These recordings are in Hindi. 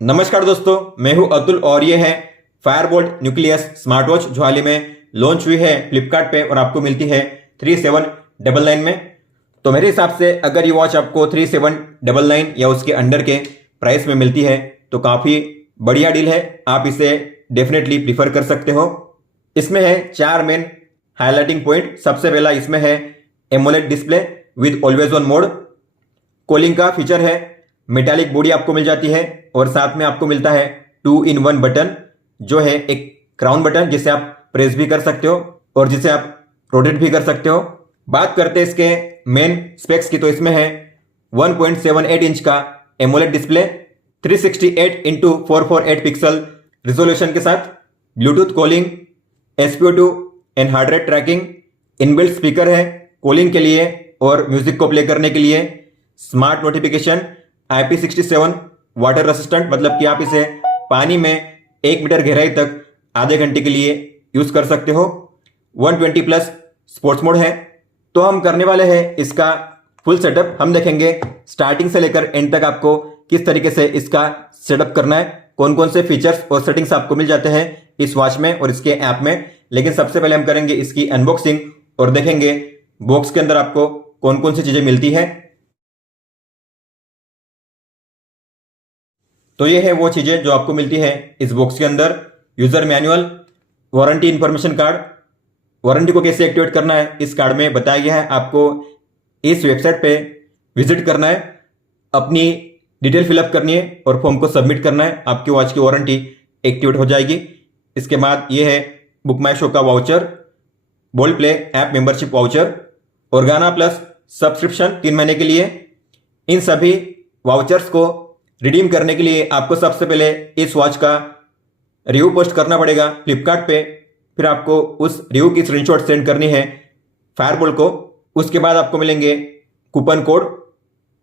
नमस्कार दोस्तों, मैं हूं अतुल और ये है फायरबोल्ट न्यूक्लियस स्मार्ट वॉच जो हाल ही में लॉन्च हुई है फ्लिपकार्ट पे और आपको मिलती है 3799 में। तो मेरे हिसाब से अगर ये वॉच आपको 3799 या उसके अंडर के प्राइस में मिलती है तो काफ़ी बढ़िया डील है। आप इसे डेफिनेटली प्रीफर कर सकते हो। इसमें है 4 मेन हाईलाइटिंग पॉइंट। सबसे पहला इसमें है AMOLED display with always on mode. Calling का फीचर है। मेटालिक बॉडी आपको मिल जाती है और साथ में आपको मिलता है 2-in-1 बटन जो है एक क्राउन बटन जिसे आप प्रेस भी कर सकते हो और जिसे आप रोटेट भी कर सकते हो। बात करते हैं इसके मेन स्पेक्स की, तो इसमें है 1.78 इंच का AMOLED display 368x448 pixel resolution के साथ, bluetooth calling, SpO2 and heart rate tracking, inbuilt speaker है कॉलिंग के लिए और म्यूजिक को प्ले करने के लिए, smart notification, IP67 water resistant, मतलब कि आप इसे पानी में 1 मीटर गहराई तक आधे घंटे के लिए यूज कर सकते हो। 120 प्लस स्पोर्ट्स मोड है। तो हम करने वाले हैं इसका फुल सेटअप। हम देखेंगे स्टार्टिंग से लेकर एंड तक आपको किस तरीके से इसका सेटअप करना है, कौन कौन से फीचर्स और सेटिंग्स आपको मिल जाते हैं इस वॉच में और इसके ऐप में। लेकिन सबसे पहले हम करेंगे इसकी अनबॉक्सिंग और देखेंगे बॉक्स के अंदर आपको कौन कौन सी चीजें मिलती है। तो ये है वो चीजें जो आपको मिलती है इस बॉक्स के अंदर। User manual, warranty information card, warranty को कैसे एक्टिवेट करना है इस कार्ड में बताया गया है। आपको इस वेबसाइट पे विजिट करना है, अपनी डिटेल फिलअप करनी है और फॉर्म को सबमिट करना है। आपकी वॉच की वारंटी एक्टिवेट हो जाएगी। इसके बाद ये है बुक माई शो का voucher, bold play app membership voucher, Organa plus subscription 3 महीने के लिए। इन सभी वाउचर्स को रिडीम करने के लिए आपको सबसे पहले इस वॉच का रिव्यू पोस्ट करना पड़ेगा फ्लिपकार्ट पे। फिर आपको उस रिव्यू की स्क्रीनशॉट सेंड करनी है फायरबोल्ट को। उसके बाद आपको मिलेंगे कूपन कोड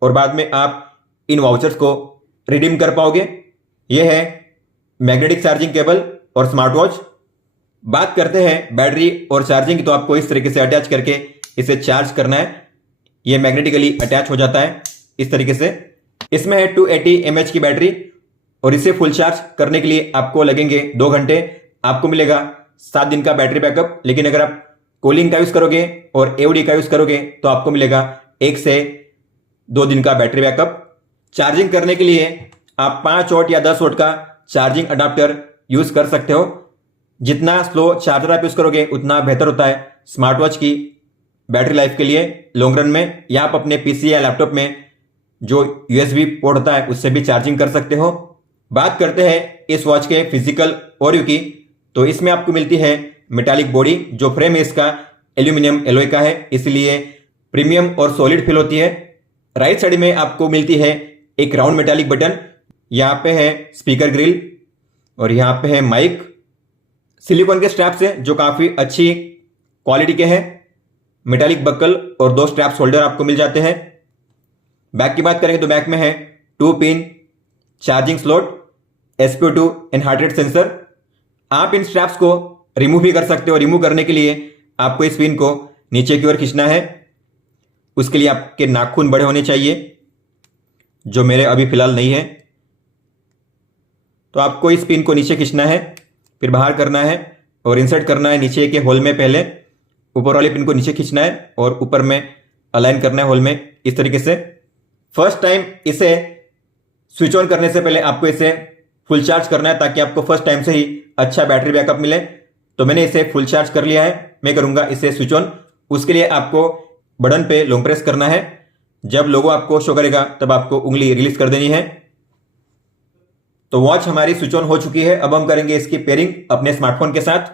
और बाद में आप इन वाउचर्स को रिडीम कर पाओगे। यह है मैग्नेटिक चार्जिंग केबल और स्मार्ट वॉच। बात करते हैं बैटरी और चार्जिंग की, तो आपको इस तरीके से अटैच करके इसे चार्ज करना है। यह मैग्नेटिकली अटैच हो जाता है इस तरीके से। इसमें है 280 mAh की बैटरी और इसे फुल चार्ज करने के लिए आपको लगेंगे 2 घंटे। आपको मिलेगा 7 दिन का बैटरी बैकअप। लेकिन अगर आप कॉलिंग का यूज करोगे और AOD का यूज करोगे तो आपको मिलेगा 1 से 2 दिन का बैटरी बैकअप। चार्जिंग करने के लिए आप 5 वॉट या 10 वॉट का चार्जिंग अडाप्टर यूज कर सकते हो। जितना स्लो चार्जर आप यूज करोगे उतना बेहतर होता है स्मार्ट वॉच की बैटरी लाइफ के लिए लॉन्ग रन में। या आप अपने PC या लैपटॉप में जो USB पोर्ट होता है उससे भी चार्जिंग कर सकते हो। बात करते हैं इस वॉच के फिजिकल ओवरव्यू की, तो इसमें आपको मिलती है मेटालिक बॉडी। जो फ्रेम है इसका एल्यूमिनियम एलॉय का है, इसलिए प्रीमियम और सॉलिड फील होती है। राइट साइड में आपको मिलती है एक राउंड मेटालिक बटन। यहाँ पे है स्पीकर ग्रिल और यहाँ पे है माइक। सिलिकॉन के स्ट्रैप्स है जो काफी अच्छी क्वालिटी के हैं। मेटालिक बकल और 2 स्ट्रैप्स होल्डर आपको मिल जाते हैं। बैक की बात करेंगे तो बैक में है 2 pin charging slot, SpO2 and heart rate sensor. आप इन स्ट्रैप्स को रिमूव भी कर सकते हो। रिमूव करने के लिए आपको इस पिन को नीचे की ओर खींचना है। उसके लिए आपके नाखून बड़े होने चाहिए, जो मेरे अभी फिलहाल नहीं है। तो आपको इस पिन को नीचे खींचना है, फिर बाहर करना है और इंसर्ट करना है नीचे के होल में। पहले ऊपर वाले पिन को नीचे खींचना है और ऊपर में अलाइन करना है होल में इस तरीके से। फर्स्ट टाइम इसे स्विच ऑन करने से पहले आपको इसे फुल चार्ज करना है ताकि आपको फर्स्ट टाइम से ही अच्छा बैटरी बैकअप मिले। तो मैंने इसे फुल चार्ज कर लिया है। मैं करूंगा इसे स्विच ऑन। उसके लिए आपको बटन पे लॉन्ग प्रेस करना है। जब लोगो आपको शो करेगा तब आपको उंगली रिलीज कर देनी है। तो वॉच हमारी स्विच ऑन हो चुकी है। अब हम करेंगे इसकी पेयरिंग अपने स्मार्टफोन के साथ।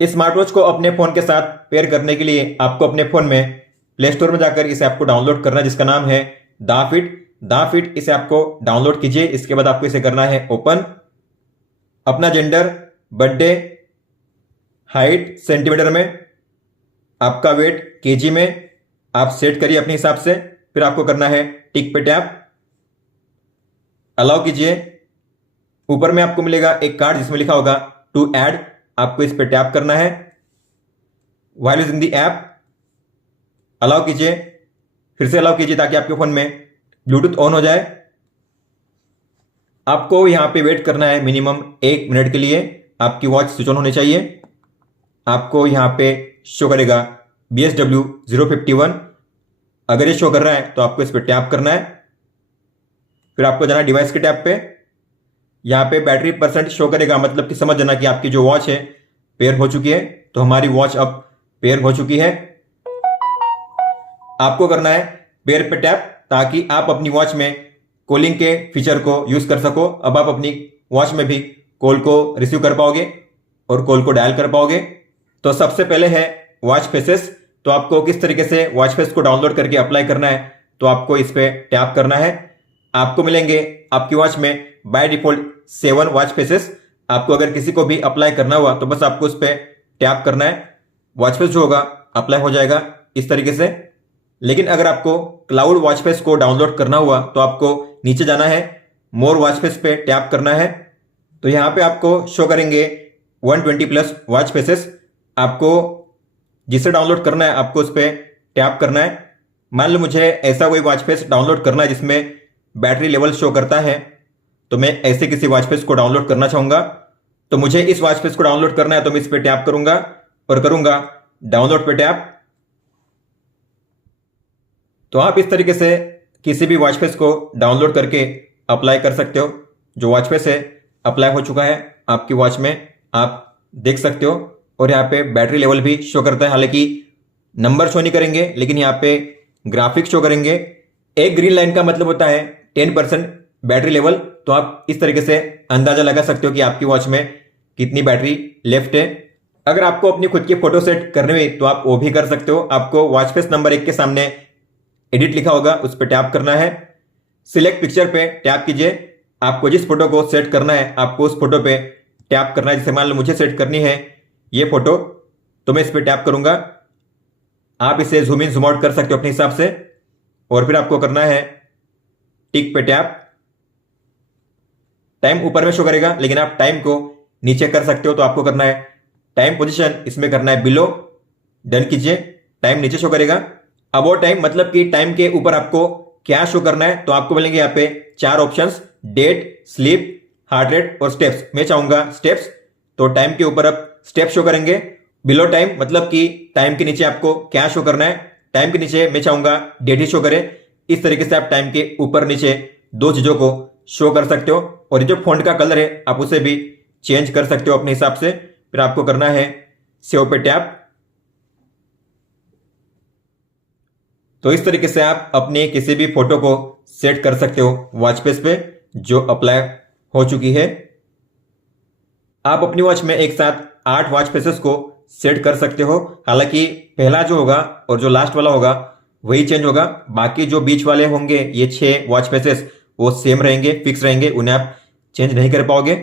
इस स्मार्ट वॉच को अपने फोन के साथ पेयर करने के लिए आपको अपने फोन में प्ले स्टोर में जाकर इस ऐप को डाउनलोड करना है जिसका नाम है दाफिट। इसे आपको डाउनलोड कीजिए। इसके बाद आपको इसे करना है ओपन। अपना जेंडर, बर्थडे, हाइट सेंटीमीटर में, आपका वेट केजी में आप सेट करिए अपने हिसाब से। फिर आपको करना है टिक पे टैप, अलाउ कीजिए। ऊपर में आपको मिलेगा एक कार्ड जिसमें लिखा होगा टू ऐड। आपको इस पे टैप करना है। While using the app allow कीजिए, फिर से अलाउ कीजिए ताकि आपके फोन में ब्लूटूथ ऑन हो जाए। आपको यहाँ पे वेट करना है मिनिमम 1 मिनट के लिए। आपकी वॉच स्विच ऑन होनी चाहिए। आपको यहाँ पे शो करेगा BSW 051। अगर ये शो कर रहा है तो आपको इस पर टैप करना है। फिर आपको जाना डिवाइस के टैब पे। यहाँ पे बैटरी परसेंट शो करेगा, मतलब कि समझ जाना कि आपकी जो वॉच है पेयर हो चुकी है। तो हमारी वॉच अब पेयर हो चुकी है। आपको करना है पेयर पे टैप, ताकि आप अपनी वॉच में कॉलिंग के फीचर को यूज कर सको। अब आप अपनी वॉच में भी कॉल को रिसीव कर पाओगे और कॉल को डायल कर पाओगे। तो सबसे पहले है वॉच फेसेस। तो आपको किस तरीके से वॉच फेस को डाउनलोड करके अप्लाई करना है, तो आपको इस पे टैप करना है। आपको मिलेंगे आपकी वॉच में बाय डिफॉल्ट 7 वॉच फेसेस। आपको अगर किसी को भी अप्लाई करना हुआ तो बस आपको उस पर टैप करना है। वॉच फेस जो होगा अप्लाई हो जाएगा इस तरीके से। लेकिन अगर आपको क्लाउड वॉच फेस को डाउनलोड करना हुआ तो आपको नीचे जाना है, मोर वॉच फेस पे टैप करना है। तो यहाँ पे आपको शो करेंगे 120+ वॉच फेसेस। आपको जिसे डाउनलोड करना है आपको उस पर टैप करना है। मान लो मुझे ऐसा कोई वॉच फेस डाउनलोड करना है जिसमें बैटरी लेवल शो करता है, तो मैं ऐसे किसी वॉच फेस को डाउनलोड करना चाहूंगा। तो मुझे इस वॉच फेस को डाउनलोड करना है, तो मैं इस पर टैप करूंगा और करूंगा डाउनलोड पे टैप। तो आप इस तरीके से किसी भी वॉच फेस को डाउनलोड करके अप्लाई कर सकते हो। जो वॉच फेस है अप्लाई हो चुका है आपकी वॉच में, आप देख सकते हो। और यहाँ पे बैटरी लेवल भी शो करता है। हालांकि नंबर शो नहीं करेंगे, लेकिन यहाँ पे ग्राफिक शो करेंगे। एक ग्रीन लाइन का मतलब होता है 10% बैटरी लेवल। तो आप इस तरीके से अंदाजा लगा सकते हो कि आपकी वॉच में कितनी बैटरी लेफ्ट है। अगर आपको अपनी खुद की फोटो सेट करनी हुई तो आप वो भी कर सकते हो। आपको वॉच फेस नंबर 1 के सामने एडिट लिखा होगा, उस पर टैप करना है। सिलेक्ट पिक्चर पे टैप कीजिए। आपको जिस फोटो को सेट करना है आपको उस फोटो पे टैप करना है। जैसे मान लो मुझे सेट करनी है ये फोटो, तो मैं इस पर टैप करूंगा। आप इसे जूम इन जूम आउट कर सकते हो अपने हिसाब से। और फिर आपको करना है टिक पे टैप। टाइम ऊपर में शो करेगा, लेकिन आप टाइम को नीचे कर सकते हो। तो आपको करना है टाइम पोजीशन, इसमें करना है बिलो। डन कीजिए, टाइम नीचे शो करेगा। अब वो टाइम मतलब कि टाइम के ऊपर आपको क्या शो करना है, तो आपको मिलेंगे यहाँ पे 4 options, date, sleep, heart rate और स्टेप्स। मैं चाहूंगा स्टेप्स, तो टाइम के ऊपर अब स्टेप शो करेंगे। बिलो टाइम मतलब कि टाइम के नीचे आपको क्या शो करना है। टाइम के नीचे मैं चाहूंगा डेट ही शो करे। इस तरीके से आप टाइम के ऊपर नीचे 2 चीजों को शो कर सकते हो। और ये जो फॉन्ट का कलर है आप उसे भी चेंज कर सकते हो अपने हिसाब से। फिर आपको करना है सेव पे टैप। तो इस तरीके से आप अपनी किसी भी फोटो को सेट कर सकते हो वॉच फेस पे, जो अप्लाई हो चुकी है। आप अपनी वॉच में एक साथ 8 वॉच फेसेस को सेट कर सकते हो। हालांकि पहला जो होगा और जो लास्ट वाला होगा वही चेंज होगा। बाकी जो बीच वाले होंगे ये 6 वॉच फेसेस वो सेम रहेंगे, फिक्स रहेंगे, उन्हें आप चेंज नहीं कर पाओगे।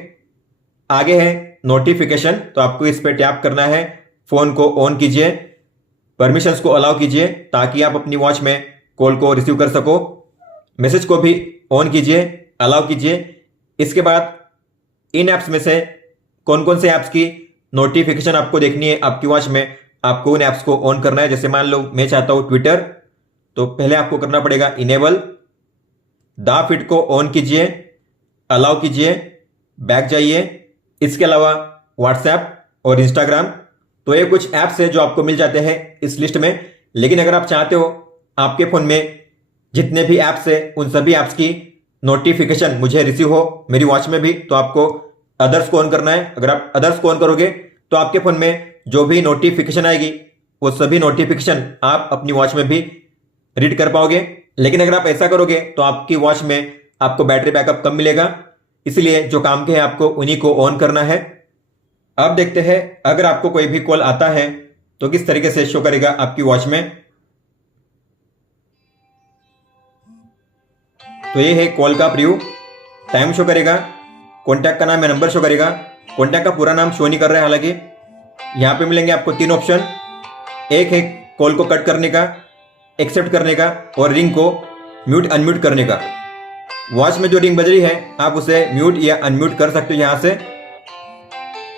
आगे है नोटिफिकेशन। तो आपको इस पर टैप करना है। फोन को ऑन कीजिए, परमिशंस को अलाउ कीजिए, ताकि आप अपनी वॉच में कॉल को रिसीव कर सको। मैसेज को भी ऑन कीजिए, अलाउ कीजिए। इसके बाद इन ऐप्स में से कौन कौन से ऐप्स की नोटिफिकेशन आपको देखनी है आपकी वॉच में, आपको उन ऐप्स को ऑन करना है। जैसे मान लो मैं चाहता हूं ट्विटर, तो पहले आपको करना पड़ेगा इनेबल। द फीड को ऑन कीजिए, अलाउ कीजिए, बैक जाइए। इसके अलावा व्हाट्सएप और इंस्टाग्राम, तो ये कुछ ऐप्स है जो आपको मिल जाते हैं इस लिस्ट में। लेकिन अगर आप चाहते हो आपके फोन में जितने भी ऐप्स है उन सभी ऐप्स की नोटिफिकेशन मुझे रिसीव हो मेरी वॉच में भी, तो आपको अदर्स को ऑन करना है। अगर आप अदर्स को ऑन करोगे तो आपके फोन में जो भी नोटिफिकेशन आएगी वो सभी नोटिफिकेशन आप अपनी वॉच में भी रीड कर पाओगे। लेकिन अगर आप ऐसा करोगे तो आपकी वॉच में आपको बैटरी बैकअप कम मिलेगा। इसलिए जो काम के हैं आपको उन्हीं को ऑन करना है। अब देखते हैं अगर आपको कोई भी कॉल आता है तो किस तरीके से शो करेगा आपकी वॉच में। तो ये है कॉल का प्रीव्यू। टाइम शो करेगा, कॉन्टैक्ट का नाम या नंबर शो करेगा। कॉन्टैक्ट का पूरा नाम शो नहीं कर रहा है। हालांकि यहाँ पे मिलेंगे आपको 3 ऑप्शन। एक है कॉल को कट करने का, एक्सेप्ट करने का और रिंग को म्यूट अनम्यूट करने का। वॉच में जो रिंग बज रही है आप उसे म्यूट या अनम्यूट कर सकते हो यहाँ से।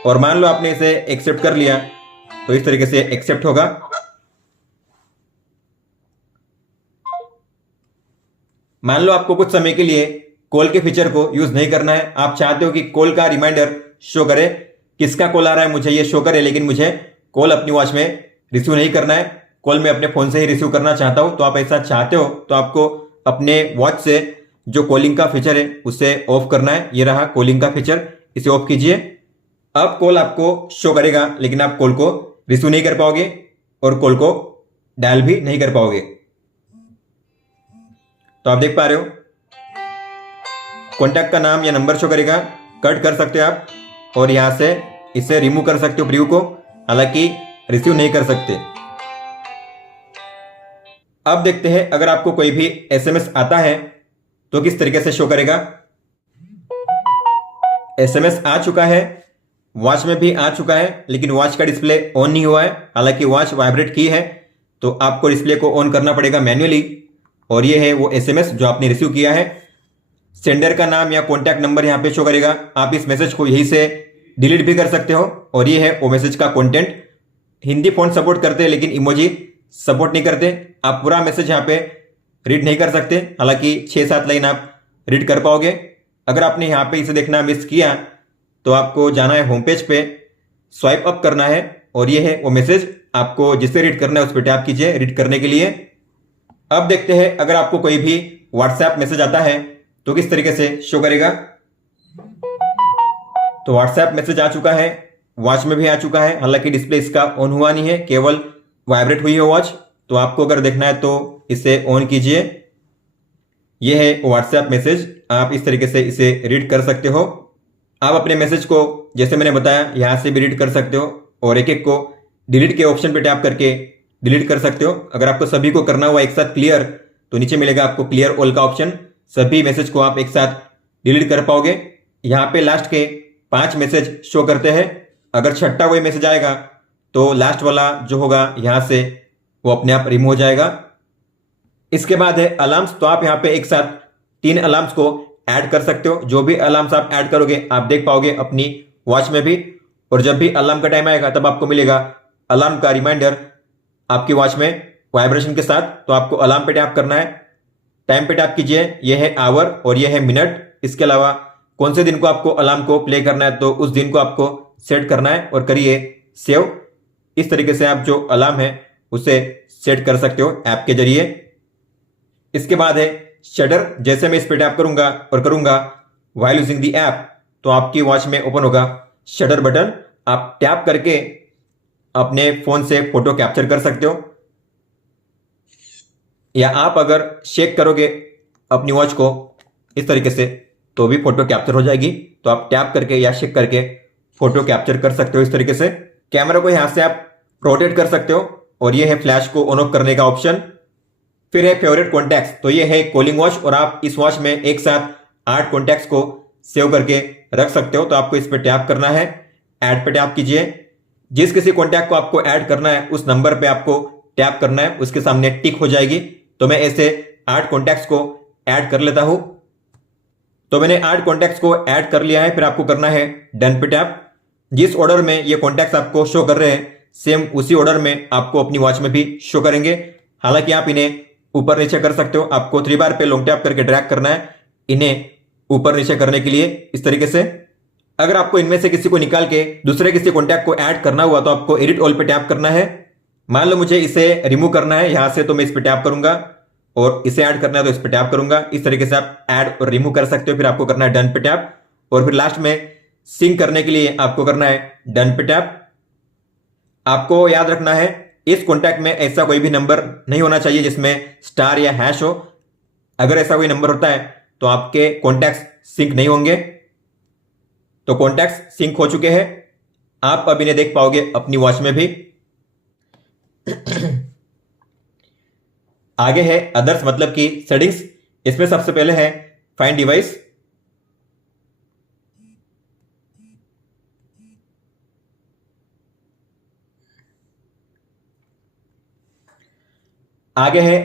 और मान लो आपने इसे एक्सेप्ट कर लिया तो इस तरीके से एक्सेप्ट होगा। मान लो आपको कुछ समय के लिए कॉल के फीचर को यूज नहीं करना है। आप चाहते हो कि कॉल का रिमाइंडर शो करे, किसका कॉल आ रहा है मुझे ये शो करे, लेकिन मुझे कॉल अपनी वॉच में रिसीव नहीं करना है, कॉल मैं अपने फोन से ही रिसीव करना चाहता हूं। तो आप ऐसा चाहते हो तो आपको अपने वॉच से जो कॉलिंग का फीचर है उसे ऑफ करना है। ये रहा कॉलिंग का फीचर, इसे ऑफ कीजिए। अब कॉल आपको शो करेगा लेकिन आप कॉल को रिसीव नहीं कर पाओगे और कॉल को डायल भी नहीं कर पाओगे। तो आप देख पा रहे हो कॉन्टैक्ट का नाम या नंबर शो करेगा, कट कर सकते हो आप और यहां से इसे रिमूव कर सकते हो प्रीव्यू को, हालांकि रिसीव नहीं कर सकते। अब देखते हैं अगर आपको कोई भी एसएमएस आता है तो किस तरीके से शो करेगा। एसएमएस आ चुका है, वॉच में भी आ चुका है, लेकिन वॉच का डिस्प्ले ऑन नहीं हुआ है। हालांकि वॉच वाइब्रेट की है तो आपको डिस्प्ले को ऑन करना पड़ेगा मैन्युअली। और ये है वो एसएमएस जो आपने रिसीव किया है। सेंडर का नाम या कॉन्टैक्ट नंबर यहां पे शो करेगा। आप इस मैसेज को यहीं से डिलीट भी कर सकते हो। और ये है वो मैसेज का कंटेंट। हिंदी फॉन्ट सपोर्ट करते हैं लेकिन इमोजी सपोर्ट नहीं करते। आप पूरा मैसेज यहां पे रीड नहीं कर सकते, हालांकि 6-7 लाइन आप रीड कर पाओगे। अगर आपने यहां पे इसे देखना मिस किया तो आपको जाना है होम पेज पे, स्वाइप अप करना है और ये है वो मैसेज। आपको जिसे रीड करना है उस पर टैप कीजिए रीड करने के लिए। अब देखते हैं अगर आपको कोई भी व्हाट्सएप मैसेज आता है तो किस तरीके से शो करेगा। तो व्हाट्सएप मैसेज आ चुका है, वॉच में भी आ चुका है, हालांकि डिस्प्ले इसका ऑन हुआ नहीं है, केवल वाइब्रेट हुई है वॉच। तो आपको अगर देखना है तो इसे ऑन कीजिए। यह है व्हाट्सएप मैसेज, आप इस तरीके से इसे रीड कर सकते हो। आप अपने मैसेज को जैसे मैंने बताया यहां से भी रीड कर सकते हो और एक एक को डिलीट के ऑप्शन पे टैप करके डिलीट कर सकते हो। अगर आपको सभी को करना हुआ एक साथ क्लियर तो नीचे मिलेगा आपको क्लियर ऑल का ऑप्शन, सभी मैसेज को आप एक साथ डिलीट कर पाओगे। यहां पे लास्ट के 5 मैसेज शो करते हैं। अगर छठा कोई मैसेज आएगा तो लास्ट वाला जो होगा यहां से वो अपने आप रिमूव हो जाएगा। इसके बाद है अलार्म्स। तो आप यहां पे एक साथ 3 अलार्म्स को ऐड कर सकते हो। जो भी अलार्म्स आप ऐड करोगे आप देख पाओगे अपनी वॉच में भी, और जब भी अलार्म का टाइम आएगा तब आपको मिलेगा अलार्म का रिमाइंडर आपकी वॉच में वाइब्रेशन के साथ। तो आपको अलार्म पे टैप करना है, टाइम पे टैप कीजिए, यह है आवर और यह है मिनट। इसके अलावा कौन से दिन को आपको अलार्म को प्ले करना है तो उस दिन को आपको सेट करना है और करिए सेव। इस तरीके से आप जो अलार्म है उसे सेट कर सकते हो ऐप के जरिए। इसके बाद है शटर। जैसे मैं इस पे टैप करूंगा और करूंगा व्हाइल यूजिंग द ऐप तो आपकी वॉच में ओपन होगा शटर बटन। आप टैप करके अपने फोन से फोटो कैप्चर कर सकते हो, या आप अगर शेक करोगे अपनी वॉच को इस तरीके से तो भी फोटो कैप्चर हो जाएगी। तो आप टैप करके या शेक करके फोटो कैप्चर कर सकते हो इस तरीके से। कैमरा को यहां से आप रोटेट कर सकते हो और ये है फ्लैश को ऑन ऑफ करने का ऑप्शन। फिर है फेवरेट कॉन्टैक्ट्स। तो ये है कॉलिंग वॉच और आप इस वॉच में एक साथ 8 कॉन्टैक्ट्स को सेव करके रख सकते हो। तो आपको इस पर टैप करना है, ऐड पे टैप कीजिए। जिस किसी कॉन्टैक्ट को आपको ऐड करना है उस नंबर पे आपको टैप करना है, उसके सामने टिक हो जाएगी। तो मैं ऐसे 8 कॉन्टैक्ट्स को ऐड कर लेता हूं। तो मैंने 8 कॉन्टैक्ट्स को ऐड कर लिया है। फिर आपको करना है डन पे टैप। जिस ऑर्डर में ये कॉन्टैक्ट्स आपको शो कर रहे हैं सेम उसी ऑर्डर में आपको अपनी वॉच में भी शो करेंगे। हालांकि आप इन्हें ऊपर नीचे कर सकते हो। आपको 3 बार पे लॉन्ग टैप करके ड्रैग करना है इन्हें ऊपर नीचे करने के लिए इस तरीके से। अगर आपको इनमें से किसी को निकाल के दूसरे किसी कॉन्टैक्ट को ऐड करना हुआ तो आपको एडिट ऑल पे टैप करना है। मान लो मुझे इसे रिमूव करना है यहां से तो मैं इस पे टैप करूंगा, और इसे ऐड करना है तो इस पे टैप करूंगा। इस तरीके से आप ऐड और रिमूव कर सकते हो। फिर आपको करना है डन पे टैप और फिर लास्ट में सिंक करने के लिए आपको करना है डन पे टैप। आपको याद रखना है इस कॉन्टैक्ट में ऐसा कोई भी नंबर नहीं होना चाहिए जिसमें स्टार या हैश हो। अगर ऐसा कोई नंबर होता है तो आपके कॉन्टैक्ट्स सिंक नहीं होंगे। तो कॉन्टैक्ट्स सिंक हो चुके हैं, आप अब इन्हें देख पाओगे अपनी वॉच में भी। आगे है अदर्स मतलब कि सेटिंग्स। इसमें सबसे पहले है फाइंड डिवाइस। आगे है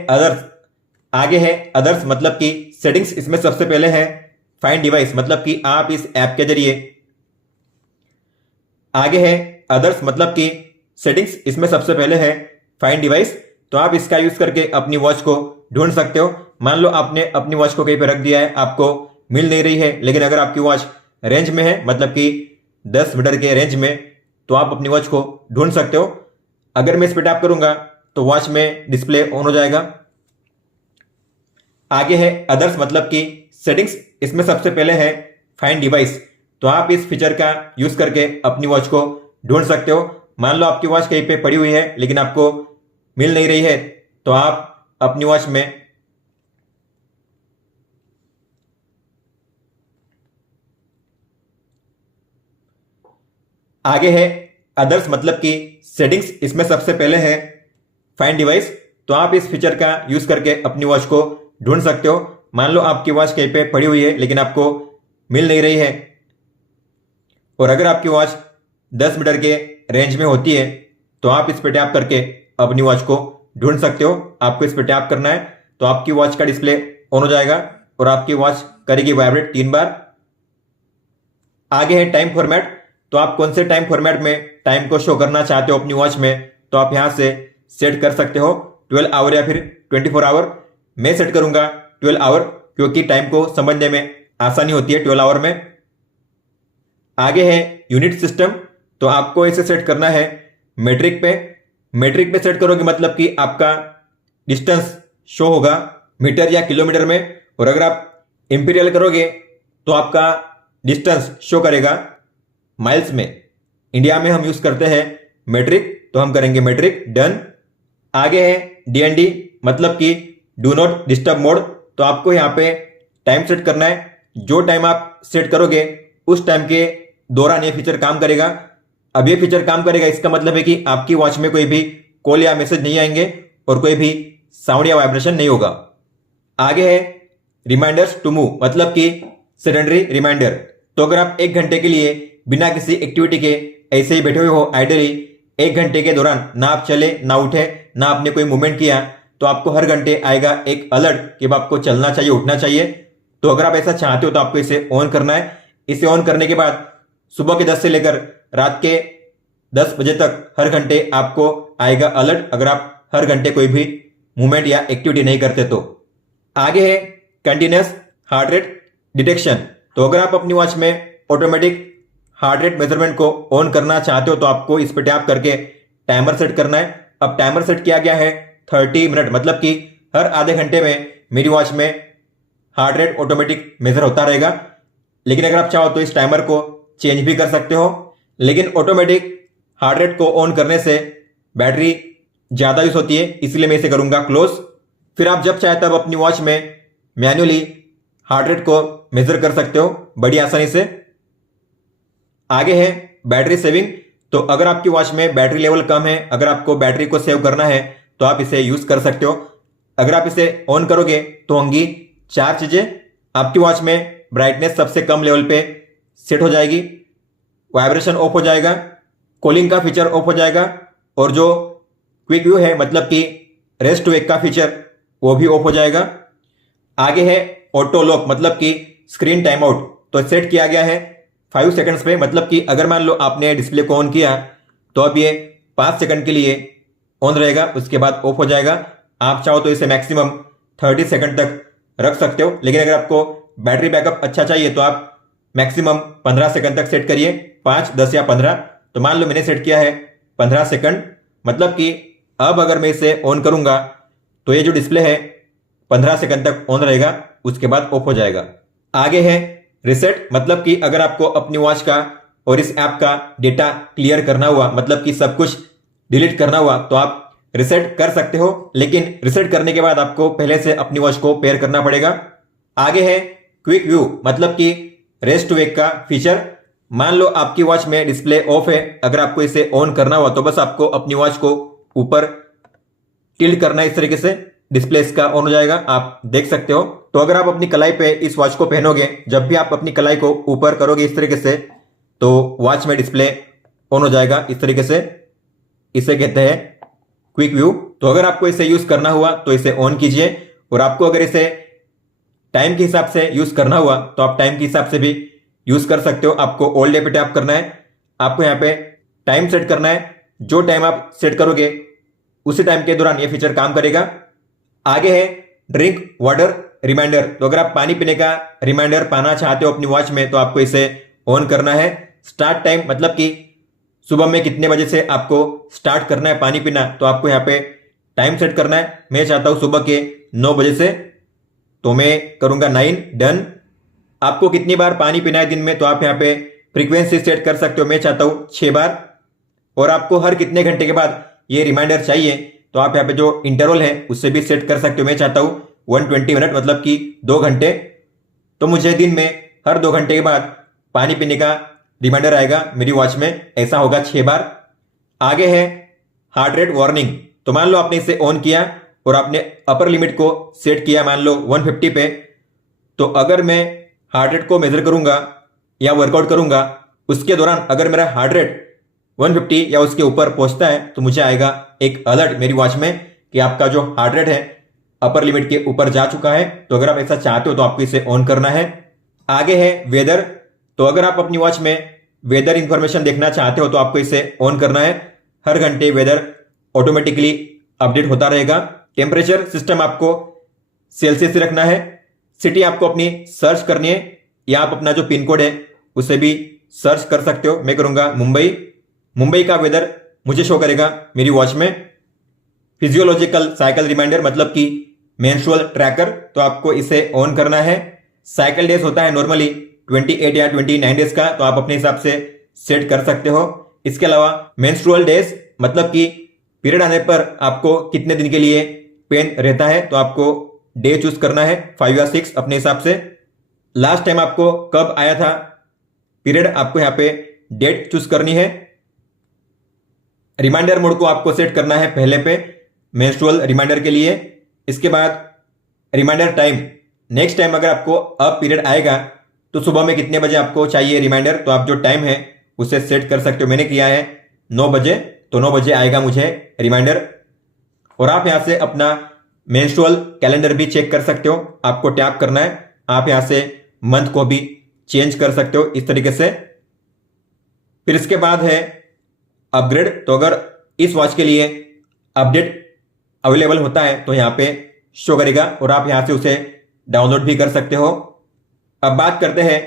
अदर्स मतलब कि सेटिंग्स। इसमें सबसे पहले है फाइंड डिवाइस मतलब कि आप इस ऐप के जरिए। आगे है अदर्स मतलब कि सेटिंग्स। इसमें सबसे पहले है फाइंड डिवाइस। तो आप इसका यूज करके अपनी वॉच को ढूंढ सकते हो। मान लो आपने अपनी वॉच को कहीं पे रख दिया है, आपको मिल नहीं रही है, लेकिन अगर आपकी वॉच रेंज में है, मतलब कि 10 मीटर के रेंज में, तो आप अपनी वॉच को ढूंढ सकते हो। अगर मैं इस पर टैप करूंगा तो वॉच में डिस्प्ले ऑन हो जाएगा। आगे है अदर्स, मतलब कि सेटिंग्स। इसमें सबसे पहले है फाइंड डिवाइस। तो आप इस फीचर का यूज करके अपनी वॉच को ढूंढ सकते हो। मान लो आपकी वॉच कहीं पे पड़ी हुई है लेकिन आपको मिल नहीं रही है, तो आप अपनी वॉच में आगे है अदर्स, मतलब कि सेटिंग्स। इसमें सबसे पहले है फाइंड डिवाइस। तो आप इस फीचर का यूज करके अपनी वॉच को ढूंढ सकते हो। मान लो आपकी वॉच कहीं पे पड़ी हुई है लेकिन आपको मिल नहीं रही है, और अगर आपकी वॉच 10 मीटर के रेंज में होती है तो आप इस पर टैप करके अपनी वॉच को ढूंढ सकते हो। आपको इस पर टैप करना है तो आपकी वॉच का डिस्प्ले ऑन हो जाएगा और आपकी वॉच करेगी वाइब्रेट 3 बार। आगे है टाइम फॉर्मेट। तो आप कौन से टाइम फॉर्मेट में टाइम को शो करना चाहते हो अपनी वॉच में, तो आप यहां से सेट कर सकते हो, 12 आवर या फिर 24 आवर। मैं सेट करूंगा 12 आवर, क्योंकि टाइम को समझने में आसानी होती है 12 आवर में। आगे है यूनिट सिस्टम। तो आपको इसे सेट करना है मेट्रिक पे। मेट्रिक पे सेट करोगे मतलब कि आपका डिस्टेंस शो होगा मीटर या किलोमीटर में, और अगर आप इंपीरियल करोगे तो आपका डिस्टेंस शो करेगा माइल्स में। इंडिया में हम यूज करते हैं मेट्रिक, तो हम करेंगे मेट्रिक, डन। आगे है डीएनडी, मतलब कि डू नॉट डिस्टर्ब मोड। तो आपको यहाँ पे टाइम सेट करना है। जो टाइम आप सेट करोगे उस टाइम के दौरान ये फीचर काम करेगा। अब ये फीचर काम करेगा, इसका मतलब है कि आपकी वॉच में कोई भी कॉल या मैसेज नहीं आएंगे और कोई भी साउंड या वाइब्रेशन नहीं होगा। आगे है रिमाइंडर्स टू मूव, मतलब कि सेडेंटरी रिमाइंडर। तो अगर आप 1 घंटे के लिए बिना किसी एक्टिविटी के ऐसे ही बैठे हुए हो आइडली, 1 घंटे के दौरान ना आप चले ना उठे ना आपने कोई मूवमेंट किया, तो आपको हर घंटे आएगा एक अलर्ट कि अब आपको चलना चाहिए, उठना चाहिए। तो अगर आप ऐसा चाहते हो तो आपको इसे ऑन करना है। इसे ऑन करने के बाद सुबह के 10 से लेकर रात के 10 बजे तक हर घंटे आपको आएगा अलर्ट, अगर आप हर घंटे कोई भी मूवमेंट या एक्टिविटी नहीं करते तो। आगे है कंटिन्यूअस हार्ट रेट डिटेक्शन। तो अगर आप अपनी वॉच में ऑटोमेटिक हार्ट रेट मेजरमेंट को ऑन करना चाहते हो तो आपको इस पर टैप करके टाइमर सेट करना है। अब टाइमर सेट किया गया है 30 मिनट, मतलब कि हर आधे घंटे में मेरी वॉच में हार्ट रेट ऑटोमेटिक मेजर होता रहेगा। लेकिन अगर आप चाहो तो इस टाइमर को चेंज भी कर सकते हो। लेकिन ऑटोमेटिक हार्ट रेट को ऑन करने से बैटरी ज्यादा यूज होती है, इसलिए मैं इसे करूंगा क्लोज। फिर आप जब चाहे तब अपनी वॉच में मैन्युअली हार्ट रेट को मेजर कर सकते हो बड़ी आसानी से। आगे है बैटरी सेविंग। तो अगर आपकी वॉच में बैटरी लेवल कम है, अगर आपको बैटरी को सेव करना है तो आप इसे यूज कर सकते हो। अगर आप इसे ऑन करोगे तो होंगी 4 चीजें। आपकी वॉच में ब्राइटनेस सबसे कम लेवल पे सेट हो जाएगी, वाइब्रेशन ऑफ हो जाएगा, कॉलिंग का फीचर ऑफ हो जाएगा, और जो क्विक व्यू है मतलब कि रेस्ट टू वेक का फीचर वो भी ऑफ हो जाएगा। आगे है ऑटो लॉक, मतलब कि स्क्रीन टाइम आउट। तो सेट किया गया है 5 सेकंड्स पे, मतलब कि अगर मान लो आपने डिस्प्ले को ऑन किया तो अब ये 5 सेकंड के लिए ऑन रहेगा, उसके बाद ऑफ हो जाएगा। आप चाहो तो इसे मैक्सिमम 30 सेकंड तक रख सकते हो, लेकिन अगर आपको बैटरी बैकअप अच्छा चाहिए तो आप मैक्सिमम 15 सेकंड तक सेट करिए, 5, 10 या 15। तो मान लो मैंने सेट किया है 15 सेकंड, मतलब कि अब अगर मैं इसे ऑन करूंगा तो ये जो डिस्प्ले है 15 सेकंड तक ऑन रहेगा, उसके बाद ऑफ हो जाएगा। आगे है रिसेट, मतलब कि अगर आपको अपनी वॉच का और इस ऐप का डेटा क्लियर करना हुआ, मतलब कि सब कुछ डिलीट करना हुआ, तो आप रिसेट कर सकते हो। लेकिन रिसेट करने के बाद आपको पहले से अपनी वॉच को पेयर करना पड़ेगा। आगे है क्विक व्यू, मतलब कि रेस्ट टू वेक का फीचर। मान लो आपकी वॉच में डिस्प्ले ऑफ है, अगर आपको इसे ऑन करना हुआ तो बस आपको अपनी वॉच को ऊपर टिल्ट करना है, इस तरीके से डिस्प्ले इसका ऑन हो जाएगा, आप देख सकते हो। तो अगर आप अपनी कलाई पे इस वॉच को पहनोगे, जब भी आप अपनी कलाई को ऊपर करोगे इस तरीके से, तो वॉच में डिस्प्ले ऑन हो जाएगा इस तरीके से। इसे कहते हैं क्विक व्यू। तो अगर आपको इसे यूज करना हुआ तो इसे ऑन कीजिए, और आपको अगर इसे टाइम के हिसाब से यूज करना हुआ तो आप टाइम के हिसाब से भी यूज कर सकते हो। आपको ऑल डे पे टैप करना है, आपको यहाँ पे टाइम सेट करना है। जो टाइम आप सेट करोगे उसी टाइम के दौरान ये फीचर काम करेगा। आगे है ड्रिंक वाटर रिमाइंडर, तो अगर आप पानी पीने का रिमाइंडर पाना चाहते हो अपनी वॉच में तो आपको इसे ऑन करना है। स्टार्ट टाइम मतलब कि सुबह में कितने बजे से आपको स्टार्ट करना है पानी पीना, तो आपको यहाँ पे टाइम सेट करना है। मैं चाहता हूँ सुबह के 9 बजे से, तो मैं करूँगा 9, डन। आपको कितनी बार पानी पीना है दिन में, तो आप यहाँ पे फ्रीक्वेंसी सेट कर सकते हो। मैं चाहता हूँ 6 बार। और आपको हर कितने घंटे के बाद ये रिमाइंडर चाहिए, तो आप यहाँ पे जो इंटरवल है उससे भी सेट कर सकते हो। मैं चाहता हूँ 120 मिनट मतलब कि 2 घंटे, तो मुझे दिन में हर 2 घंटे के बाद पानी पीने का रिमाइंडर आएगा मेरी वॉच में, ऐसा होगा 6 बार। आगे है हार्ट रेट वार्निंग, तो मान लो आपने इसे ऑन किया और आपने अपर लिमिट को सेट किया मान लो 150 पे, तो अगर मैं हार्ट रेट को मेजर करूंगा या वर्कआउट करूंगा, उसके दौरान अगर मेरा हार्ट रेट 150 या उसके ऊपर पहुंचता है तो मुझे आएगा एक अलर्ट मेरी वॉच में कि आपका जो हार्ट रेट है अपर लिमिट के ऊपर जा चुका है। तो अगर आप ऐसा चाहते हो तो आपको इसे ऑन करना है। आगे है वेदर, तो अगर आप अपनी वॉच में वेदर इंफॉर्मेशन देखना चाहते हो तो आपको इसे ऑन करना है। हर घंटे वेदर ऑटोमेटिकली अपडेट होता रहेगा। टेम्परेचर सिस्टम आपको सेल्सियस रखना है। सिटी आपको अपनी सर्च करनी है, या आप अपना जो पिन कोड है उसे भी सर्च कर सकते हो। मैं करूंगा मुंबई का वेदर मुझे शो करेगा मेरी वॉच में। फिजियोलॉजिकल साइकिल रिमाइंडर मतलब कि मेंस्ट्रुअल ट्रैकर, तो आपको इसे ऑन करना है। साइकिल डेज होता है नॉर्मली 28 या 29 डेज का, तो आप अपने हिसाब से सेट कर सकते हो। इसके अलावा मेंस्ट्रुअल डेज मतलब कि पीरियड आने पर आपको कितने दिन के लिए पेन रहता है, तो आपको डे चूज करना है 5 या 6 अपने हिसाब से। लास्ट टाइम आपको कब आया था पीरियड, आपको यहाँ पे डेट चूज करनी है। रिमाइंडर मोड को आपको सेट करना है पहले पे मेंस्ट्रुअल रिमाइंडर के लिए। इसके बाद रिमाइंडर टाइम, नेक्स्ट टाइम अगर आपको अब पीरियड आएगा तो सुबह में कितने बजे आपको चाहिए रिमाइंडर, तो आप जो टाइम है उसे सेट कर सकते हो। मैंने किया है 9 बजे, तो 9 बजे आएगा मुझे रिमाइंडर। और आप यहां से अपना मेंस्ट्रुअल कैलेंडर भी चेक कर सकते हो। आपको टैप करना है, आप यहां से मंथ को भी चेंज कर सकते हो इस तरीके से। फिर इसके बाद है अपग्रेड, तो अगर इस वॉच के लिए अपडेट अवेलेबल होता है तो यहां पे शो करेगा और आप यहां से उसे डाउनलोड भी कर सकते हो। अब बात करते हैं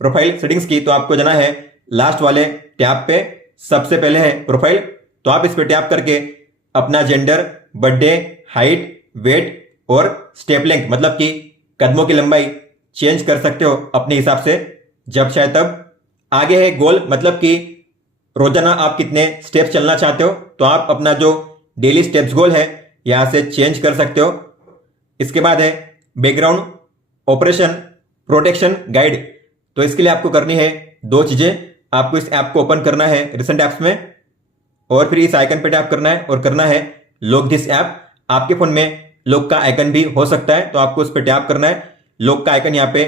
प्रोफाइल सेटिंग्स की, तो आपको जाना है लास्ट वाले टैब पे। सबसे पहले है प्रोफाइल, तो आप इस पे टैप करके अपना जेंडर, बर्थडे, हाइट, वेट और स्टेप लेंथ मतलब कि कदमों की लंबाई चेंज कर सकते हो अपने हिसाब से जब चाहे तब। आगे है गोल, मतलब कि रोजाना आप कितने स्टेप्स चलना चाहते हो, तो आप अपना जो डेली स्टेप्स गोल है यहां से चेंज कर सकते हो। इसके बाद है बैकग्राउंड ऑपरेशन प्रोटेक्शन गाइड, तो इसके लिए आपको करनी है 2 चीजें। आपको इस ऐप को ओपन करना है रिसेंट ऐप्स में और फिर इस आइकन पे टैप करना है और करना है लॉक दिस ऐप। आपके फोन में लॉक का आइकन भी हो सकता है, तो आपको उस पर टैप करना है। लॉक का आइकन यहाँ पे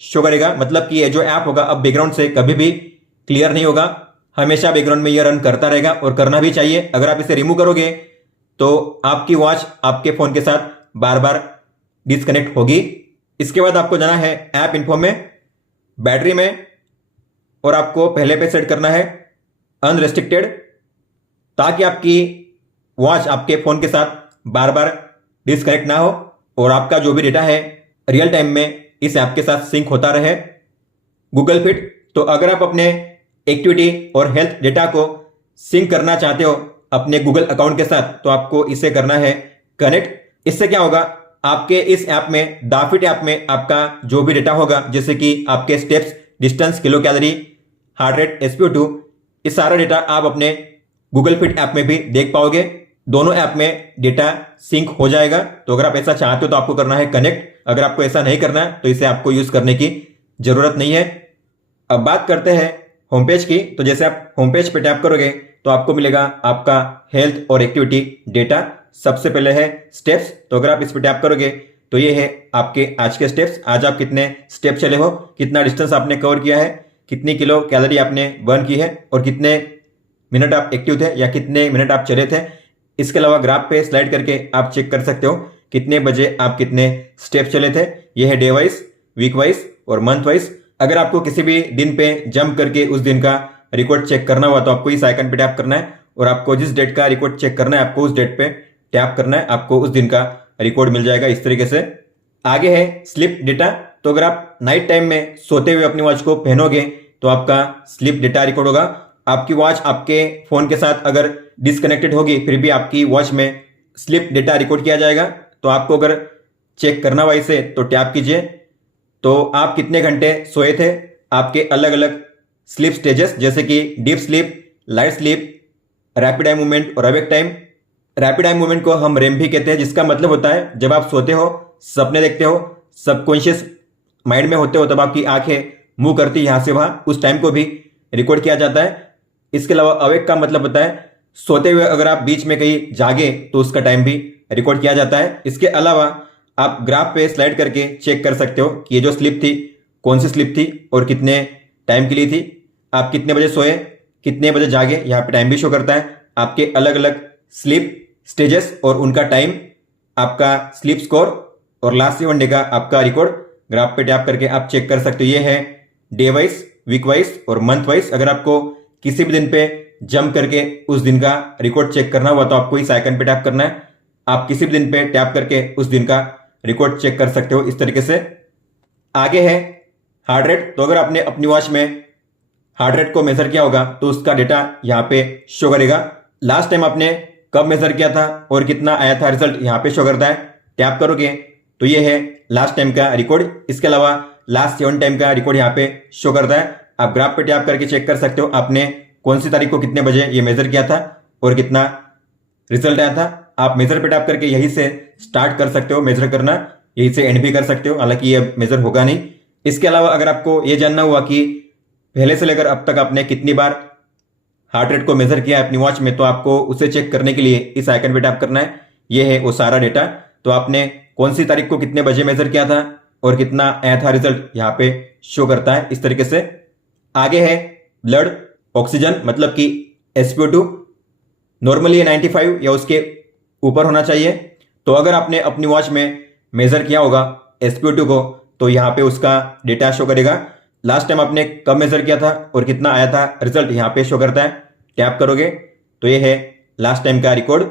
शो करेगा, मतलब कि ये जो ऐप होगा अब बैकग्राउंड से कभी भी क्लियर नहीं होगा, हमेशा बैकग्राउंड में ये रन करता रहेगा और करना भी चाहिए। अगर आप इसे रिमूव करोगे तो आपकी वॉच आपके फोन के साथ बार बार डिस्कनेक्ट होगी। इसके बाद आपको जाना है ऐप इन्फो में, बैटरी में, और आपको पहले पे सेट करना है अनरेस्ट्रिक्टेड, ताकि आपकी वॉच आपके फोन के साथ बार बार डिस्कनेक्ट ना हो और आपका जो भी डेटा है रियल टाइम में इस ऐप के साथ सिंक होता रहे। गूगल फिट, तो अगर आप अपने एक्टिविटी और हेल्थ डेटा को सिंक करना चाहते हो अपने गूगल अकाउंट के साथ, तो आपको इसे करना है कनेक्ट। इससे क्या होगा, आपके इस ऐप में दाफिट ऐप में आपका जो भी डेटा होगा, जैसे कि आपके steps, distance, kilo calorie, heart rate, SpO2, इस सारा डेटा आप अपने गूगल फिट ऐप में भी देख पाओगे। दोनों ऐप में डेटा सिंक हो जाएगा। तो अगर आप ऐसा चाहते हो तो आपको करना है कनेक्ट। अगर आपको ऐसा नहीं करना है तो इसे आपको यूज करने की जरूरत नहीं है। अब बात करते हैं होम पेज की, तो जैसे आप होम पेज पे टैप करोगे तो आपको मिलेगा आपका हेल्थ और एक्टिविटी डेटा। सबसे पहले है स्टेप्स, तो अगर आप इस पे टैप करोगे तो ये है आपके आज के स्टेप्स। आज आप कितने स्टेप चले हो, कितना डिस्टेंस आपने कवर किया है, कितनी किलो कैलोरी आपने बर्न की है और कितने मिनट आप एक्टिव थे या कितने मिनट आप चले थे। इसके अलावा ग्राफ पे स्लाइड करके आप चेक कर सकते हो कितने बजे आप कितने स्टेप चले थे। यह है डे वाइज, वीक वाइज और मंथ वाइज। अगर आपको किसी भी दिन पे जंप करके उस दिन का रिकॉर्ड चेक करना हुआ तो आपको इस आइकन पे टैप करना है और आपको जिस डेट का रिकॉर्ड चेक करना है आपको उस डेट पे टैप करना है, आपको उस दिन का रिकॉर्ड मिल जाएगा इस तरीके से। आगे है स्लीप डेटा। तो अगर आप नाइट टाइम में सोते हुए अपनी वॉच को पहनोगे तो आपका स्लीप डेटा रिकॉर्ड होगा। आपकी वॉच आपके फोन के साथ अगर डिसकनेक्टेड होगी फिर भी आपकी वॉच में स्लीप डेटा रिकॉर्ड किया जाएगा। तो आपको अगर चेक करना हुआ इसे तो टैप कीजिए। तो आप कितने घंटे सोए थे, आपके अलग अलग स्लीप स्टेजेस जैसे कि deep sleep, light sleep, rapid eye movement और awake time. Rapid eye movement को हम रेम भी कहते हैं, जिसका मतलब होता है जब आप सोते हो, सपने देखते हो, सबकॉन्शियस माइंड में होते हो तब आपकी आंखें मूव करती है यहाँ से वहाँ, उस टाइम को भी रिकॉर्ड किया जाता है। इसके अलावा अवेक का मतलब होता है सोते हुए अगर आप बीच में कहीं जागे तो उसका टाइम भी रिकॉर्ड किया जाता है। इसके अलावा आप ग्राफ पे स्लाइड करके चेक कर सकते हो कि ये जो स्लिप थी कौन सी स्लिप थी और कितने टाइम के लिए थी, आप कितने बजे सोए, कितने बजे जागे, यहाँ पे टाइम भी शो करता है। आपके अलग अलग स्लीप स्टेजेस और उनका टाइम, आपका स्लीप स्कोर और लास्ट 7 डे का आपका रिकॉर्ड ग्राफ पे टैप करके आप चेक कर सकते हो। ये है डे वाइज, वीक वाइज और मंथ वाइज। अगर आपको किसी भी दिन पे जंप करके उस दिन का रिकॉर्ड चेक करना हुआ तो आपको इस आइकन पे टैप करना है। आप किसी भी दिन पे टैप करके उस दिन का रिकॉर्ड चेक कर सकते हो इस तरीके से। आगे है हार्ट रेट। तो अगर आपने अपनी वॉच में हार्ट रेट को मेजर किया होगा तो उसका डेटा यहाँ पे शो करेगा। लास्ट टाइम आपने कब मेजर किया था और कितना आया था रिजल्ट यहाँ पे शो करता है। टैप करोगे तो ये है लास्ट टाइम का रिकॉर्ड। इसके अलावा लास्ट 7 टाइम का रिकॉर्ड यहाँ पे शो करता है। आप ग्राफ पे टैप करके चेक कर सकते हो आपने कौन सी तारीख को कितने बजे ये मेजर किया था और कितना रिजल्ट आया था। आप मेजर पे टैप करके यहीं से स्टार्ट कर सकते हो मेजर करना, यहीं से एंड भी कर सकते हो, हालांकि ये मेजर होगा नहीं। इसके अलावा अगर आपको ये जानना हुआ कि पहले से लेकर अब तक आपने कितनी बार हार्ट रेट को मेजर किया है अपनी वॉच में, तो आपको उसे चेक करने के लिए इस आइकन पे टैप करना है। ये है वो सारा डेटा। तो आपने कौन सी तारीख को कितने बजे मेजर किया था और कितना आया था रिजल्ट यहाँ पे शो करता है इस तरीके से। आगे है ब्लड ऑक्सीजन, मतलब कि SpO2। नॉर्मली 95 या उसके ऊपर होना चाहिए। तो अगर आपने अपनी वॉच में मेजर किया होगा SpO2 को तो यहाँ पे उसका डेटा शो करेगा। लास्ट टाइम आपने कब मेजर किया था और कितना आया था रिजल्ट यहाँ पे शो करता है। टैप करोगे तो ये है लास्ट टाइम का रिकॉर्ड।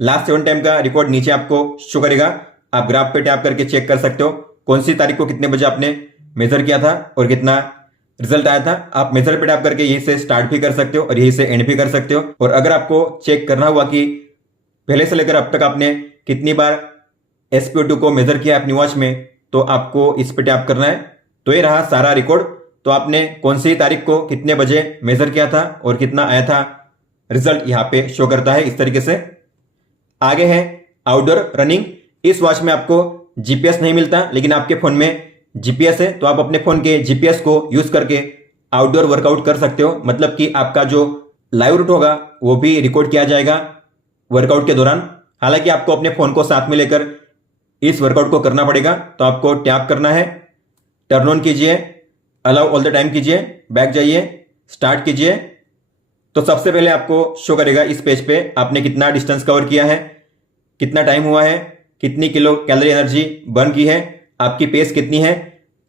लास्ट 7 टाइम का रिकॉर्ड नीचे आपको शो करेगा। आप ग्राफ पे टैप करके चेक कर सकते हो कौन सी तारीख को कितने बजे आपने मेजर किया था और कितना रिजल्ट आया था। आप मेजर पे टैप करके यहीं से स्टार्ट भी कर सकते हो और यहीं से एंड भी कर सकते हो। और अगर आपको चेक करना हुआ कि पहले से लेकर अब तक आपने कितनी बार SpO2 को मेजर किया अपनी वॉच में, तो आपको इस पे टैप करना है। तो ये रहा सारा रिकॉर्ड। तो आपने कौन सी तारीख को कितने बजे मेजर किया था और कितना आया था रिजल्ट यहाँ पे शो करता है इस तरीके से। आगे है आउटडोर रनिंग। इस वॉच में आपको GPS नहीं मिलता, लेकिन आपके फोन में GPS है। तो आप अपने फोन के GPS को यूज करके आउटडोर वर्कआउट कर सकते हो, मतलब कि आपका जो लाइव रूट होगा वो भी रिकॉर्ड किया जाएगा वर्कआउट के दौरान। हालांकि आपको अपने फोन को साथ में लेकर इस वर्कआउट को करना पड़ेगा। तो आपको टैप करना है, टर्न ऑन कीजिए, अलाउ ऑल द टाइम कीजिए, बैक जाइए, स्टार्ट कीजिए। तो सबसे पहले आपको शो करेगा इस पेज पे आपने कितना डिस्टेंस कवर किया है, कितना टाइम हुआ है, कितनी किलो कैलोरी एनर्जी बर्न की है, आपकी पेस कितनी है।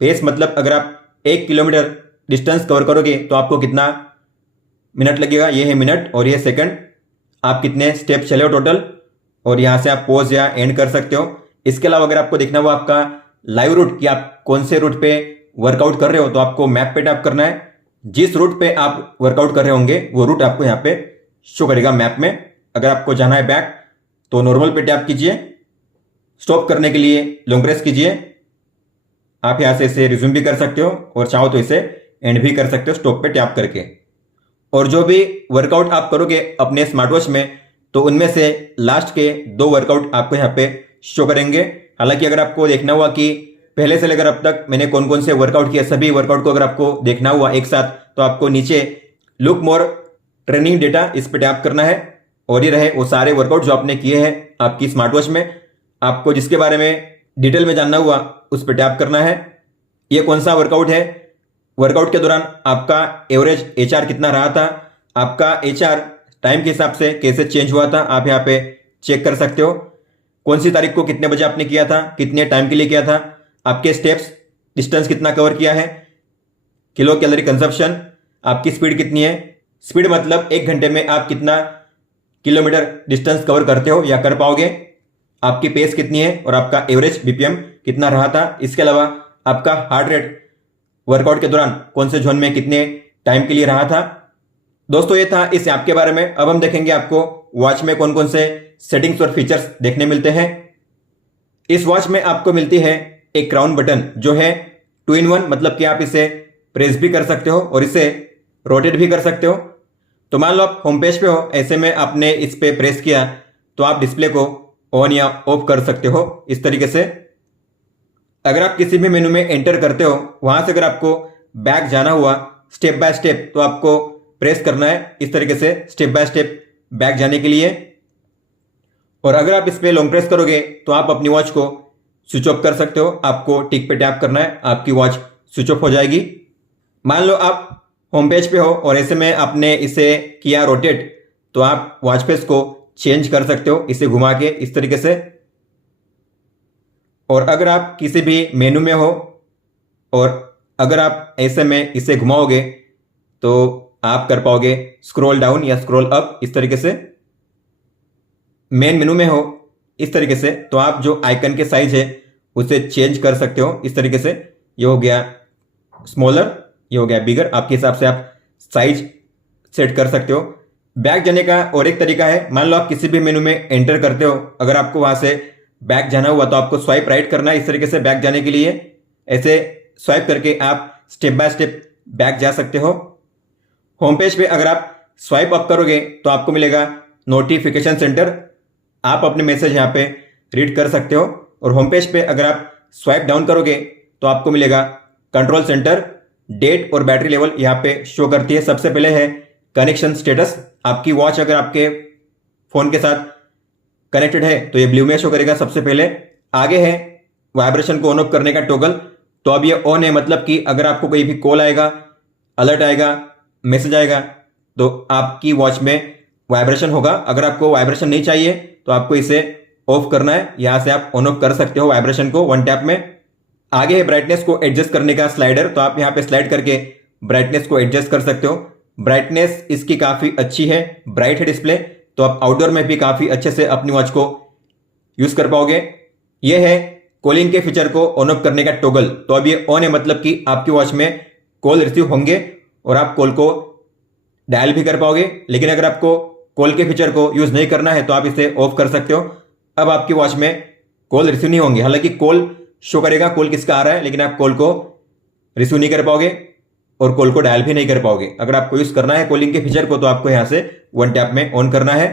पेस मतलब अगर आप 1 किलोमीटर डिस्टेंस कवर करोगे तो आपको कितना मिनट लगेगा, ये है मिनट और ये सेकंड। आप कितने स्टेप चले हो टोटल, और यहाँ से आप पॉज या एंड कर सकते हो। इसके अलावा अगर आपको देखना हुआ आपका लाइव रूट कि आप कौन से रूट पे वर्कआउट कर रहे हो, तो आपको मैप पे टैप करना है। जिस रूट पे आप वर्कआउट कर रहे होंगे वो रूट आपको यहाँ पे शो करेगा मैप में। अगर आपको जाना है बैक तो नॉर्मल पे टैप कीजिए, स्टॉप करने के लिए लॉन्ग प्रेस कीजिए। आप यहाँ से इसे रिज्यूम भी कर सकते हो और चाहो तो इसे एंड भी कर सकते हो स्टॉप पे टैप करके। और जो भी वर्कआउट आप करोगे अपने स्मार्ट वॉच में, तो उनमें से लास्ट के 2 वर्कआउट आपको यहाँ पे शो करेंगे। हालांकि अगर आपको देखना हुआ कि पहले से लेकर अब तक मैंने कौन कौन से वर्कआउट किए, सभी वर्कआउट को अगर आपको देखना हुआ एक साथ, तो आपको नीचे लुक मोर ट्रेनिंग डेटा इस पे टैप करना है। और ये रहे वो सारे वर्कआउट जो आपने किए हैं आपकी स्मार्ट वॉच में। आपको जिसके बारे में डिटेल में जानना हुआ उस पर टैप करना है। ये कौन सा वर्कआउट है, वर्कआउट के दौरान आपका एवरेज HR कितना रहा था, आपका HR टाइम के हिसाब से कैसे चेंज हुआ था, आप यहाँ पे चेक कर सकते हो। कौन सी तारीख को कितने बजे आपने किया था, कितने टाइम के लिए किया था, आपके स्टेप्स डिस्टेंस कितना कवर किया है, किलो कैलोरी कंजप्शन, आपकी स्पीड कितनी है। स्पीड मतलब 1 घंटे में आप कितना किलोमीटर डिस्टेंस कवर करते हो या कर पाओगे, आपकी पेस कितनी है और आपका एवरेज BPM कितना रहा था, इसके अलावा आपका हार्ट रेट वर्कआउट के दौरान कौन से जोन में कितने टाइम के लिए रहा था। दोस्तों ये था इस ऐप के बारे में। अब हम देखेंगे आपको वॉच में कौन कौन से सेटिंग्स और फीचर्स देखने मिलते हैं। इस वॉच में आपको मिलती है एक क्राउन बटन जो है 2-in-1, मतलब कि आप इसे प्रेस भी कर सकते हो और इसे रोटेट भी कर सकते हो। तो मान लो आप होम पेज पे हो, ऐसे में आपने इस पे प्रेस किया तो आप डिस्प्ले को ऑन या ऑफ कर सकते हो इस तरीके से। अगर आप किसी भी मेनू में एंटर करते हो, वहां से अगर आपको बैक जाना हुआ स्टेप बाय स्टेप, तो आपको प्रेस करना है इस तरीके से स्टेप बाय स्टेप बैक जाने के लिए। और अगर आप इस पे लॉन्ग प्रेस करोगे तो आप अपनी वॉच को स्विच ऑफ कर सकते हो। आपको टिक पे टैप करना है, आपकी वॉच स्विच ऑफ हो जाएगी। मान लो आप होम पेज पे हो और ऐसे में आपने इसे किया रोटेट, तो आप वॉच फेस को चेंज कर सकते हो इसे घुमा के इस तरीके से। और अगर आप किसी भी मेनू में हो और अगर आप ऐसे में इसे घुमाओगे तो आप कर पाओगे स्क्रॉल डाउन या स्क्रॉल अप इस तरीके से। मेन मेनू में हो इस तरीके से तो आप जो आइकन के साइज है उसे चेंज कर सकते हो इस तरीके से। ये हो गया स्मॉलर, ये हो गया बिगर, आपके हिसाब से आप साइज सेट कर सकते हो। बैक जाने का और एक तरीका है, मान लो आप किसी भी मेनू में एंटर करते हो, अगर आपको वहां से बैक जाना हुआ तो आपको स्वाइप राइट करना है इस तरीके से बैक जाने के लिए। ऐसे स्वाइप करके आप स्टेप बाय स्टेप बैक जा सकते हो। होम पेज पे अगर आप स्वाइप अप करोगे तो आपको मिलेगा नोटिफिकेशन सेंटर, आप अपने मैसेज यहाँ पे रीड कर सकते हो। और होम पेज पे अगर आप स्वाइप डाउन करोगे तो आपको मिलेगा कंट्रोल सेंटर, डेट और बैटरी लेवल यहाँ पे शो करती है। सबसे पहले है कनेक्शन स्टेटस, आपकी वॉच अगर आपके फोन के साथ कनेक्टेड है तो ये ब्लू में शो करेगा सबसे पहले। आगे है वाइब्रेशन को ऑन ऑफ करने का टॉगल, तो अब ये ऑन है, मतलब कि अगर आपको कोई भी कॉल आएगा, अलर्ट आएगा, मैसेज आएगा तो आपकी वॉच में वाइब्रेशन होगा। अगर आपको वाइब्रेशन नहीं चाहिए तो आपको इसे ऑफ करना है, यहां से आप ऑन ऑफ कर सकते हो वाइब्रेशन को वन टैप में। आगे है ब्राइटनेस को एडजस्ट करने का स्लाइडर, तो आप यहां पे स्लाइड करके ब्राइटनेस को एडजस्ट कर सकते हो। ब्राइटनेस इसकी काफी अच्छी है, ब्राइट है डिस्प्ले, तो आप आउटडोर में भी काफी अच्छे से अपनी वॉच को यूज कर पाओगे। यह है कॉलिंग के फीचर को ऑन ऑफ करने का टॉगल, तो अब ये ऑन है, मतलब कि आपकी वॉच में कॉल रिसीव होंगे और आप कॉल को डायल भी कर पाओगे। लेकिन अगर आपको कॉल के फीचर को यूज नहीं करना है तो आप इसे ऑफ कर सकते हो। अब आपकी वॉच में कॉल रिसीव नहीं होंगे, हालांकि कॉल शो करेगा कॉल किसका आ रहा है, लेकिन आप कॉल को रिसीव नहीं कर पाओगे और कॉल को डायल भी नहीं कर पाओगे। अगर आपको यूज करना है कॉलिंग के फीचर को तो आपको यहां से वन टैप में ऑन करना है।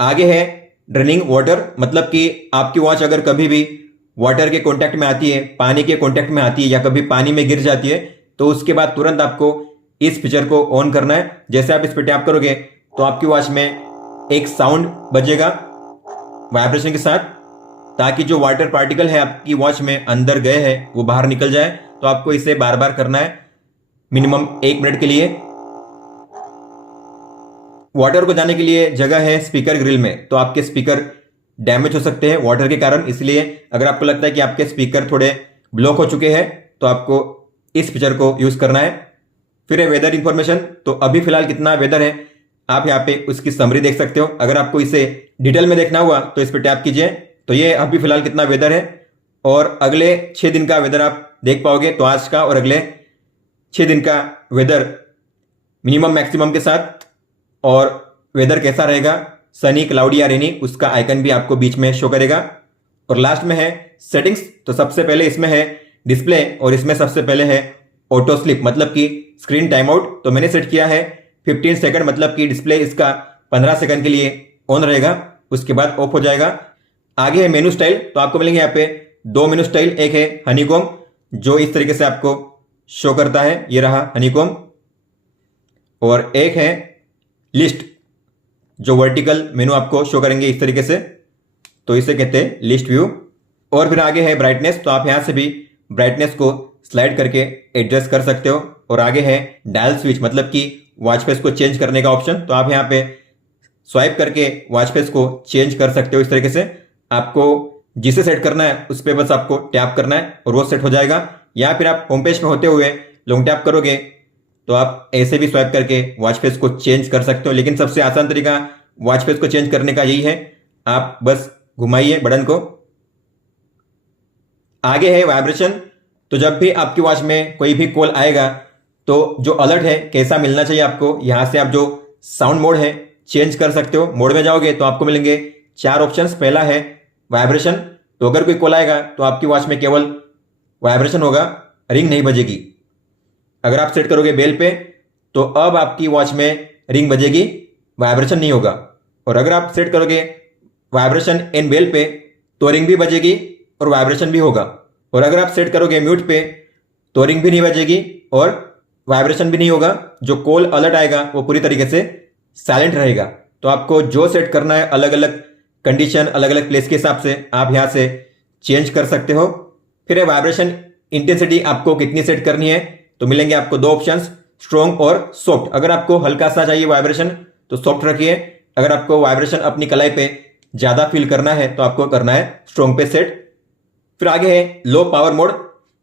आगे है ड्रेनिंग वाटर, मतलब कि आपकी वॉच अगर कभी भी वाटर के कांटेक्ट में आती है, पानी के कांटेक्ट में आती है या कभी पानी में गिर जाती है तो उसके बाद तुरंत आपको इस फीचर को ऑन करना है। जैसे आप इस पर टैप करोगे तो आपकी वॉच में एक साउंड बजेगा वाइब्रेशन के साथ, ताकि जो वाटर पार्टिकल है आपकी वॉच में अंदर गए हैं वो बाहर निकल जाए। तो आपको इसे बार बार करना है मिनिमम 1 मिनट के लिए। वाटर को जाने के लिए जगह है स्पीकर ग्रिल में, तो आपके स्पीकर डैमेज हो सकते हैं वाटर के कारण, इसलिए अगर आपको लगता है कि आपके स्पीकर थोड़े ब्लॉक हो चुके हैं तो आपको इस फीचर को यूज करना है। फिर है वेदर इंफॉर्मेशन, तो अभी फिलहाल कितना वेदर है आप यहाँ पे उसकी समरी देख सकते हो। अगर आपको इसे डिटेल में देखना हुआ तो इस पर टैप कीजिए, तो ये अभी फिलहाल कितना वेदर है और अगले 6 दिन का वेदर आप देख पाओगे। तो आज का और अगले 6 दिन का वेदर मिनिमम मैक्सिमम के साथ, और वेदर कैसा रहेगा सनी, क्लाउडी या रेनी, उसका आइकन भी आपको बीच में शो करेगा। और लास्ट में है सेटिंग्स, तो सबसे पहले इसमें है डिस्प्ले और इसमें सबसे पहले है ऑटो स्लिप, मतलब कि स्क्रीन टाइम आउट। तो मैंने सेट किया है 15 सेकंड, मतलब कि डिस्प्ले इसका 15 सेकंड के लिए ऑन रहेगा, उसके बाद ऑफ हो जाएगा। आगे है मेनू स्टाइल, तो आपको मिलेंगे यहाँ पे 2 मेनू स्टाइल, एक है हनीकॉम जो इस तरीके से आपको शो करता है, ये रहा हनीकॉम, और एक है लिस्ट जो वर्टिकल मेनू आपको शो करेंगे इस तरीके से, तो इसे कहते हैं लिस्ट व्यू। और फिर आगे है ब्राइटनेस, तो आप यहां से भी ब्राइटनेस को स्लाइड करके एडजस्ट कर सकते हो। और आगे है डायल स्विच, मतलब कि वॉच फेस को चेंज करने का ऑप्शन, तो आप यहाँ पे स्वाइप करके वॉच फेस को चेंज कर सकते हो इस तरीके से। आपको जिसे सेट करना है उस पर बस आपको टैप करना है और वो सेट हो जाएगा। या फिर आप होम पेज में होते हुए लॉन्ग टैप करोगे तो आप ऐसे भी स्वाइप करके वॉच फेस को चेंज कर सकते हो। लेकिन सबसे आसान तरीका वॉच फेस को चेंज करने का यही है, आप बस घुमाइए बटन को, आगे है वाइब्रेशन। तो जब भी आपकी वॉच में कोई भी कॉल आएगा तो जो अलर्ट है कैसा मिलना चाहिए आपको, यहाँ से आप जो साउंड मोड है चेंज कर सकते हो। मोड में जाओगे तो आपको मिलेंगे 4 ऑप्शंस। पहला है वाइब्रेशन, तो अगर कोई कॉल आएगा तो आपकी वॉच में केवल वाइब्रेशन होगा, रिंग नहीं बजेगी। अगर आप सेट करोगे बेल पे तो अब आपकी वॉच में रिंग बजेगी, वाइब्रेशन नहीं होगा। और अगर आप सेट करोगे वाइब्रेशन इन बेल पे तो रिंग भी बजेगी और वाइब्रेशन भी होगा। और अगर आप सेट करोगे म्यूट पे तो रिंग भी नहीं बजेगी और वाइब्रेशन भी नहीं होगा। जो कॉल अलर्ट आएगा वो पूरी तरीके से साइलेंट रहेगा। तो आपको जो सेट करना है अलग अलग कंडीशन, अलग अलग प्लेस के हिसाब से आप यहाँ से चेंज कर सकते हो। फिर है वाइब्रेशन इंटेंसिटी, आपको कितनी सेट करनी है, तो मिलेंगे आपको 2 ऑप्शंस, स्ट्रॉन्ग और सॉफ्ट। अगर आपको हल्का सा चाहिए वाइब्रेशन तो सॉफ्ट रखिए। अगर आपको वाइब्रेशन अपनी कलाई पे ज्यादा फील करना है तो आपको करना है स्ट्रॉन्ग पे सेट। फिर आगे है लो पावर मोड।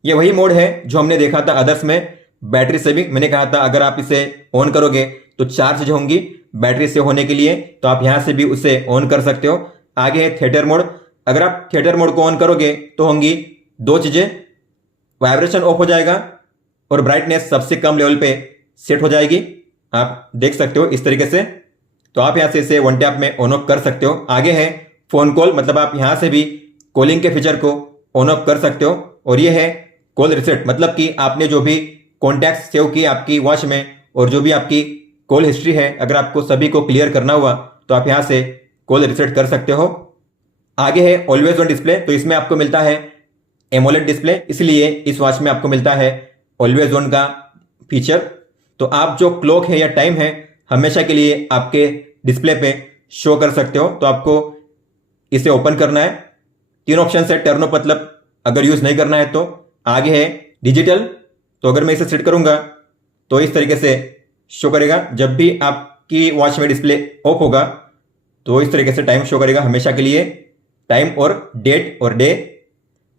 ये वही मोड है जो हमने देखा था अदर्स में, बैटरी सेविंग। मैंने कहा था अगर आप इसे ऑन करोगे तो 4 चीजें होंगी बैटरी से होने के लिए, तो आप यहां से भी उसे ऑन कर सकते हो। आगे है थिएटर मोड। अगर आप थिएटर मोड को ऑन करोगे तो होंगी 2 चीजें, वाइब्रेशन ऑफ हो जाएगा और ब्राइटनेस सबसे कम लेवल पे सेट हो जाएगी। आप देख सकते हो इस तरीके से। तो आप यहां से इसे 1 टैप में ऑन ऑफ कर सकते हो। आगे है फोन कॉल, मतलब आप यहां से भी कॉलिंग के फीचर को ऑन ऑफ कर सकते हो। और ये है कॉल रिसेट, मतलब कि आपने जो भी कॉन्टैक्ट सेव किए आपकी वॉच में और जो भी आपकी कॉल हिस्ट्री है, अगर आपको सभी को क्लियर करना हुआ तो आप यहां से कॉल रिसेट कर सकते हो। आगे है ऑलवेज ऑन डिस्प्ले। तो इसमें आपको मिलता है एमोलेड डिस्प्ले, इसलिए इस वॉच में आपको मिलता है ऑलवेज ऑन का फीचर। तो आप जो क्लॉक है या टाइम है हमेशा के लिए आपके डिस्प्ले पे शो कर सकते हो। तो आपको इसे ओपन करना है। 3 ऑप्शन है, टर्न ऑफ मतलब अगर यूज नहीं करना है तो। आगे है डिजिटल, तो अगर मैं इसे सेट करूंगा तो इस तरीके से शो करेगा। जब भी आपकी वॉच में डिस्प्ले ऑफ होगा तो इस तरीके से टाइम शो करेगा हमेशा के लिए, टाइम और डेट और डे।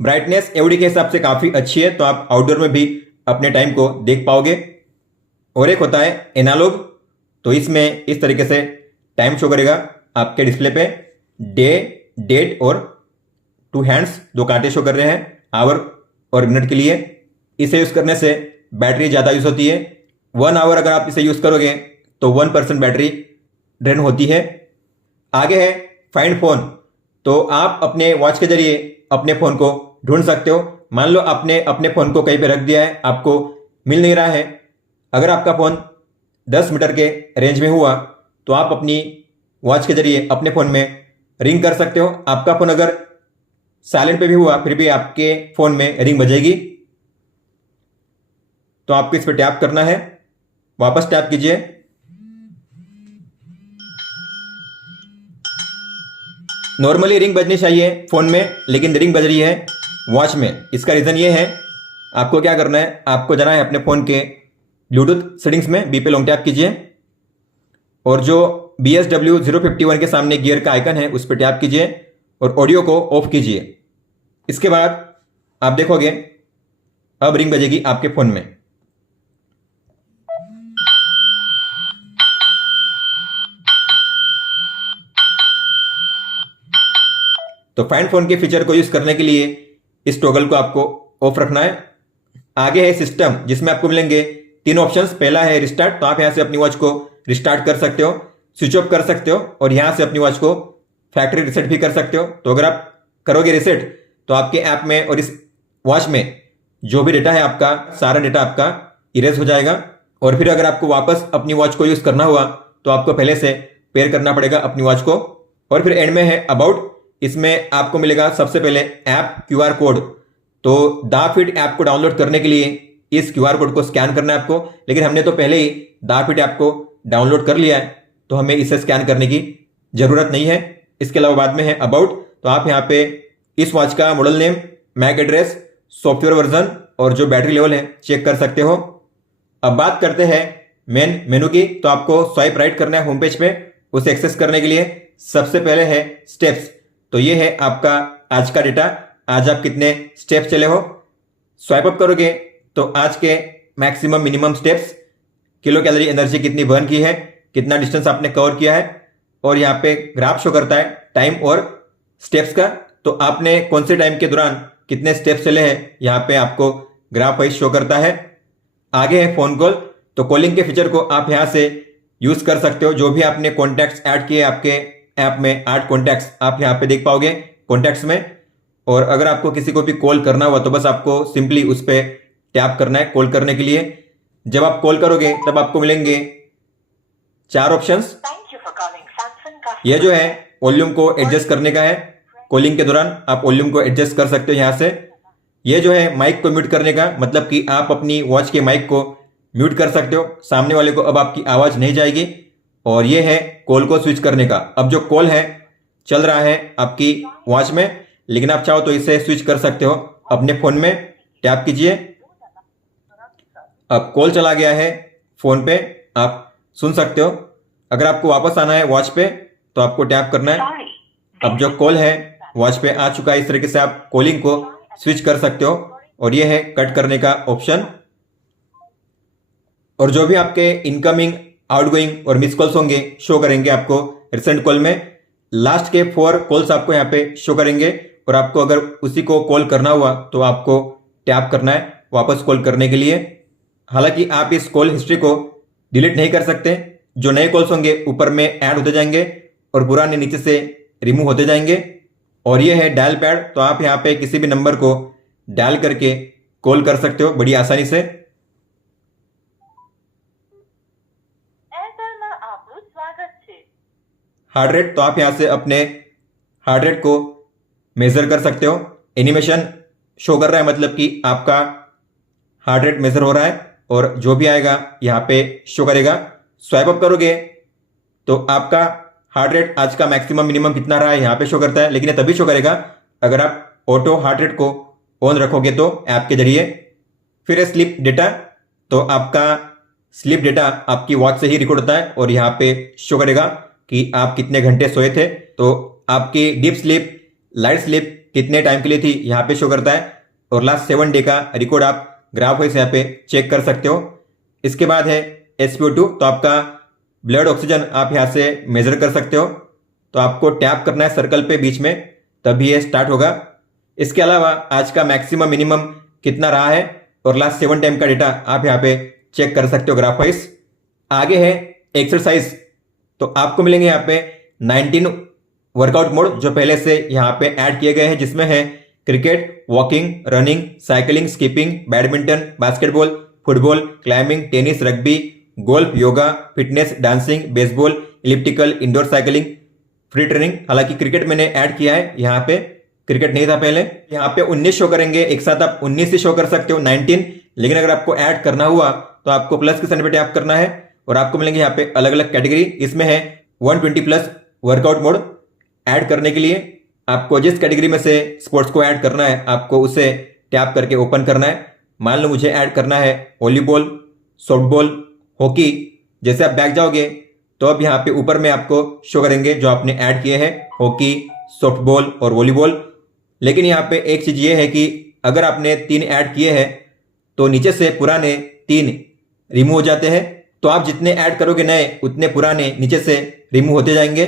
ब्राइटनेस एवडी के हिसाब से काफी अच्छी है, तो आप आउटडोर में भी अपने टाइम को देख पाओगे। और एक होता है एनालॉग, तो इसमें इस तरीके से टाइम शो करेगा आपके डिस्प्ले पे, डे, डेट और 2 हैंड्स जो कांटे शो कर रहे हैं आवर और मिनट के लिए। इसे यूज करने से बैटरी ज्यादा यूज होती है। 1 आवर अगर आप इसे यूज करोगे तो 1% बैटरी ड्रेन होती है। आगे है फाइंड फोन, तो आप अपने वॉच के जरिए अपने फोन को ढूंढ सकते हो। मान लो आपने अपने फोन को कहीं पे रख दिया है, आपको मिल नहीं रहा है। अगर आपका फोन 10 मीटर के रेंज में हुआ तो आप अपनी वॉच के जरिए अपने फोन में रिंग कर सकते हो। आपका फोन अगर साइलेंट पे भी हुआ फिर भी आपके फोन में रिंग बजेगी। तो आपको इस पर टैप करना है, वापस टैप कीजिए। नॉर्मली रिंग बजनी चाहिए फोन में, लेकिन रिंग बज रही है वॉच में। इसका रीजन ये है, आपको क्या करना है, आपको जाना है अपने फोन के ब्लूटूथ सेटिंग्स में, बी पे लॉन्ग टैप कीजिए और जो BSW 051 के सामने गियर का आइकन है उस पर टैप कीजिए और ऑडियो को ऑफ कीजिए। इसके बाद आप देखोगे अब रिंग बजेगी आपके फोन में। तो फाइंड फोन के फीचर को यूज करने के लिए इस टॉगल को आपको ऑफ रखना है। आगे है सिस्टम, जिसमें आपको मिलेंगे 3 ऑप्शंस। पहला है रिस्टार्ट, तो आप यहां से अपनी वॉच को रिस्टार्ट कर सकते हो, स्विच ऑफ कर सकते हो और यहां से अपनी वॉच को फैक्ट्री रिसेट भी कर सकते हो। तो अगर आप करोगे रिसेट तो आपके ऐप में और इस वॉच में जो भी डेटा है आपका, सारा डेटा आपका इरेज हो जाएगा। और फिर अगर आपको वापस अपनी वॉच को यूज करना हुआ तो आपको पहले से पेयर करना पड़ेगा अपनी वॉच को। और फिर एंड में है अबाउट, इसमें आपको मिलेगा सबसे पहले ऐप QR कोड। तो दाफिट ऐप को डाउनलोड करने के लिए इस QR कोड को स्कैन करना है आपको, लेकिन हमने तो पहले ही दाफिट ऐप को डाउनलोड कर लिया है तो हमें इसे स्कैन करने की जरूरत नहीं है। इसके अलावा बाद में है अबाउट, तो आप यहाँ पे इस वॉच का model name, MAC address, software version और जो बैटरी लेवल है चेक कर सकते हो। अब बात करते हैं मेन मेनू की, तो आपको स्वाइप राइट करना है होम पेज पे। उसे एक्सेस करने के लिए सबसे पहले है स्टेप्स, तो ये है आपका आज का डेटा, आज आप कितने स्टेप्स चले हो। स्वाइप अप करोगे तो आज के maximum minimum steps, kilo calorie energy कितनी बर्न की है, कितना डिस्टेंस आपने कवर किया है और यहाँ पे ग्राफ शो करता है टाइम और स्टेप्स का। तो आपने कौन से टाइम के दौरान कितने स्टेप्स चले हैं यहाँ पे आपको ग्राफ वाइज शो करता है। आगे है फोन कॉल। तो कॉलिंग के फीचर को आप यहाँ से यूज कर सकते हो। जो भी आपने कॉन्टैक्ट्स ऐड किए आपके ऐप में, 8 कॉन्टैक्ट्स आप यहाँ पे देख पाओगे कॉन्टैक्ट्स में। और अगर आपको किसी को भी कॉल करना हुआ तो बस आपको सिंपली उस पर टैप करना है कॉल करने के लिए। जब आप कॉल करोगे तब आपको मिलेंगे 4 ऑप्शंस। यह जो है वॉल्यूम को एडजस्ट करने का है। कॉलिंग के दौरान आप वॉल्यूम को एडजस्ट कर सकते हो यहाँ से। यह जो है माइक को म्यूट करने का, मतलब कि आप अपनी वॉच के माइक को म्यूट कर सकते हो, सामने वाले को अब आपकी आवाज नहीं जाएगी। और यह है कॉल को स्विच करने का। अब जो कॉल है चल रहा है आपकी वॉच में, लेकिन आप चाहो तो इसे स्विच कर सकते हो अपने फोन में। टैप कीजिए, अब कॉल चला गया है फोन पे, आप सुन सकते हो। अगर आपको वापस आना है वॉच पे तो आपको टैप करना है। अब जो कॉल है वॉच पे आ चुका है। इस तरीके से आप कॉलिंग को स्विच कर सकते हो। और यह है कट करने का ऑप्शन। और जो भी आपके इनकमिंग, आउटगोइंग और मिस कॉल्स होंगे शो करेंगे आपको रिसेंट कॉल में। लास्ट के 4 कॉल्स आपको यहाँ पे शो करेंगे। और आपको अगर उसी को कॉल करना हुआ तो आपको टैप करना है वापस कॉल करने के लिए। हालांकि आप इस कॉल हिस्ट्री को डिलीट नहीं कर सकते। जो नए कॉल्स होंगे ऊपर में ऐड होते जाएंगे और पुराने नीचे से रिमूव होते जाएंगे। और ये है डायल पैड। तो आप यहाँ पे किसी भी नंबर को डायल करके कॉल कर सकते हो बड़ी आसानी से। हार्ट रेट, तो आप यहाँ से अपने हार्ट रेट को मेजर कर सकते हो। एनिमेशन शो कर रहा है, मतलब कि आपका हार्ट रेट मेजर हो रहा है। और जो भी आएगा यहाँ पे शो करेगा। स्वाइप अप करोगे तो आपका हार्ट रेट आज का मैक्सिमम मिनिमम कितना रहा है यहाँ पे शो करता है। लेकिन ये तभी शो करेगा अगर आप ऑटो हार्ट रेट को ऑन रखोगे तो ऐप के जरिए। फिर है स्लीप डेटा। तो आपका स्लीप डेटा आपकी वॉच से ही रिकॉर्ड होता है और यहाँ पे शो करेगा कि आप कितने घंटे सोए थे। तो आपकी डीप स्लीप, लाइट स्लीप कितने टाइम के लिए थी यहाँ पे शो करता है। और लास्ट 7 डे का रिकॉर्ड आप ग्राफ वाइज यहाँ पे चेक कर सकते हो। इसके बाद है SpO2। तो आपका ब्लड ऑक्सीजन आप यहाँ से मेजर कर सकते हो। तो आपको टैप करना है सर्कल पे बीच में, तभी ये स्टार्ट होगा। इसके अलावा आज का मैक्सिमम मिनिमम कितना रहा है और लास्ट 7 टाइम का डेटा आप यहाँ पे चेक कर सकते हो ग्राफ वाइज। आगे है एक्सरसाइज। तो आपको मिलेंगे यहाँ पे 19 वर्कआउट मोड जो पहले से यहाँ पे ऐड किए गए हैं, जिसमें है cricket, walking, running, cycling, skipping, badminton, basketball, football, climbing, tennis, rugby, golf, yoga, fitness, dancing, baseball, elliptical, indoor cycling, free training. हालांकि क्रिकेट मैंने ऐड किया है, यहाँ पे क्रिकेट नहीं था पहले। यहाँ पे 19 शो करेंगे, एक साथ आप 19 से शो कर सकते हो 19। लेकिन अगर आपको ऐड करना हुआ तो आपको प्लस के साइन पे टैप करना है और आपको मिलेंगे यहाँ पे अलग अलग कैटेगरी। इसमें है 120 प्लस वर्कआउट मोड। ऐड करने के लिए आपको जिस कैटेगरी में से स्पोर्ट्स को ऐड करना है आपको उसे टैप करके ओपन करना है। मान लो मुझे ऐड करना है वॉलीबॉल, सॉफ्टबॉल, हॉकी। जैसे आप बैक जाओगे तो अब यहाँ पे ऊपर में आपको शो करेंगे जो आपने ऐड किए हैं, हॉकी, सॉफ्टबॉल और वॉलीबॉल। लेकिन यहाँ पे एक चीज ये है कि अगर आपने 3 ऐड किए हैं तो नीचे से पुराने 3 रिमूव हो जाते हैं। तो आप जितने ऐड करोगे नए उतने पुराने नीचे से रिमूव होते जाएंगे।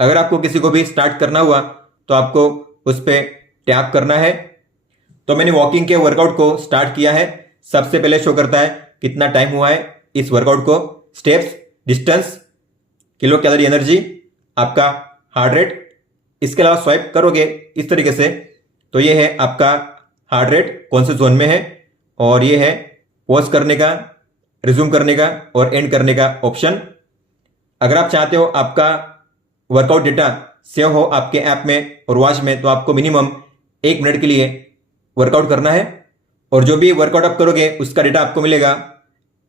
अगर आपको किसी को भी स्टार्ट करना हुआ तो आपको उस पर टैप करना है। तो मैंने वॉकिंग के वर्कआउट को स्टार्ट किया है। सबसे पहले शो करता है कितना टाइम हुआ है इस वर्कआउट को, steps, distance, kilo calorie energy, आपका हार्ट रेट। इसके अलावा स्वाइप करोगे इस तरीके से तो ये है आपका हार्ट रेट कौन से जोन में है। और ये है पॉज करने का, रिज्यूम करने का और एंड करने का ऑप्शन। अगर आप चाहते हो आपका वर्कआउट डेटा सेव हो आपके ऐप में और वॉच में तो आपको मिनिमम 1 मिनट के लिए वर्कआउट करना है। और जो भी वर्कआउट आप करोगे उसका डेटा आपको मिलेगा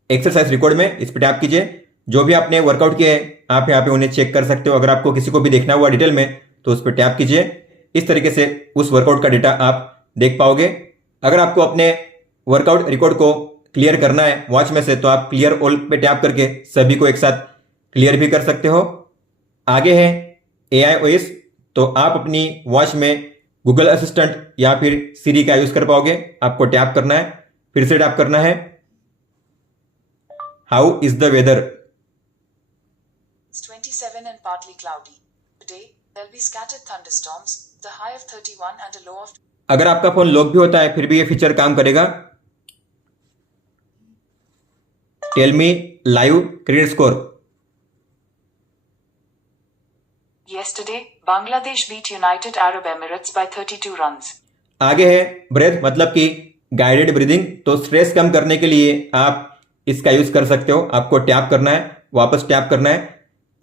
एक्सरसाइज रिकॉर्ड में। इस पर टैप कीजिए। जो भी आपने वर्कआउट किए आप यहाँ पे उन्हें चेक कर सकते हो। अगर आपको किसी को भी देखना हुआ डिटेल में तो उस पर टैप कीजिए। इस तरीके से उस वर्कआउट का डेटा आप देख पाओगे। अगर आपको अपने वर्कआउट रिकॉर्ड को क्लियर करना है वॉच में से तो आप क्लियर ऑल पे टैप करके सभी को एक साथ क्लियर भी कर सकते हो। आगे है AIOS। तो आप अपनी वॉच में गूगल असिस्टेंट या फिर सीरी का यूज कर पाओगे। आपको टैप करना है, फिर से टैप करना है। How is the weather? 27 and partly cloudy. Today, there'll be scattered thunderstorms, the high of 31 and a low of अगर आपका फोन लॉक भी होता है फिर भी ये फीचर काम करेगा। Tell me live cricket score. Yesterday, Bangladesh beat United Arab Emirates by 32 runs. आगे है ब्रेथ मतलब कि गाइडेड ब्रीदिंग। तो स्ट्रेस कम करने के लिए आप इसका यूज कर सकते हो। आपको टैप करना है, वापस टैप करना है।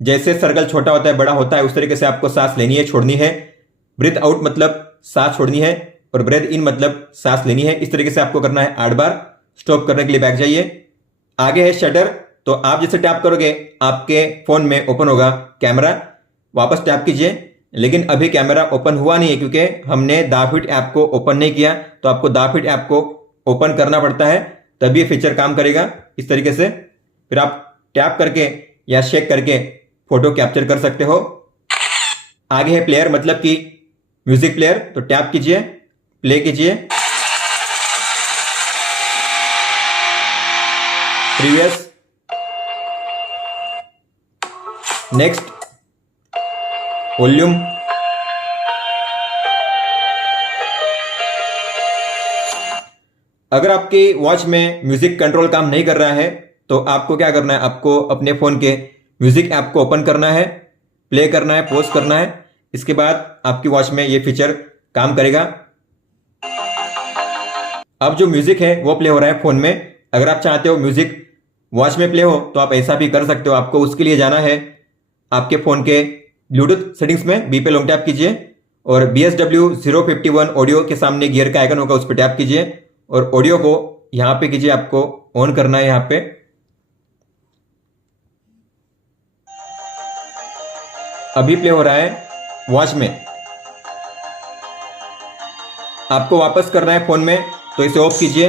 जैसे सर्कल छोटा होता है बड़ा होता है उस तरीके से आपको सांस लेनी है, छोड़नी है। ब्रीथ आउट मतलब सांस छोड़नी है और ब्रेथ इन मतलब सांस लेनी है। इस तरीके से आपको करना है 8 बार। स्टॉप करने के लिए बैक जाइए। आगे है शटर। तो आप जैसे टैप करोगे आपके फोन में ओपन होगा कैमरा। वापस टैप कीजिए, लेकिन अभी कैमरा ओपन हुआ नहीं है क्योंकि हमने दाफिट ऐप को ओपन नहीं किया। तो आपको दाफिट ऐप को ओपन करना पड़ता है तभी ये फीचर काम करेगा। इस तरीके से फिर आप टैप करके या शेक करके फोटो कैप्चर कर सकते हो। आगे है प्लेयर मतलब कि म्यूजिक प्लेयर। तो टैप कीजिए, प्ले कीजिए। Previous, next, volume. अगर आपकी वॉच में म्यूजिक कंट्रोल काम नहीं कर रहा है तो आपको क्या करना है, आपको अपने फोन के म्यूजिक ऐप को ओपन करना है, प्ले करना है, पॉज करना है। इसके बाद आपकी वॉच में ये फीचर काम करेगा। अब जो म्यूजिक है वो प्ले हो रहा है फोन में। अगर आप चाहते हो म्यूजिक वॉच में प्ले हो तो आप ऐसा भी कर सकते हो। आपको उसके लिए जाना है आपके फोन के ब्लूटूथ सेटिंग्स में, बी पे लॉन्ग टैप कीजिए और BSW 051 ऑडियो के सामने गियर का आइकन होगा उस पर टैप कीजिए और ऑडियो को यहां पे कीजिए। आपको ऑन करना है। यहां पे अभी प्ले हो रहा है वॉच में। आपको वापस करना है फोन में तो इसे ऑफ कीजिए,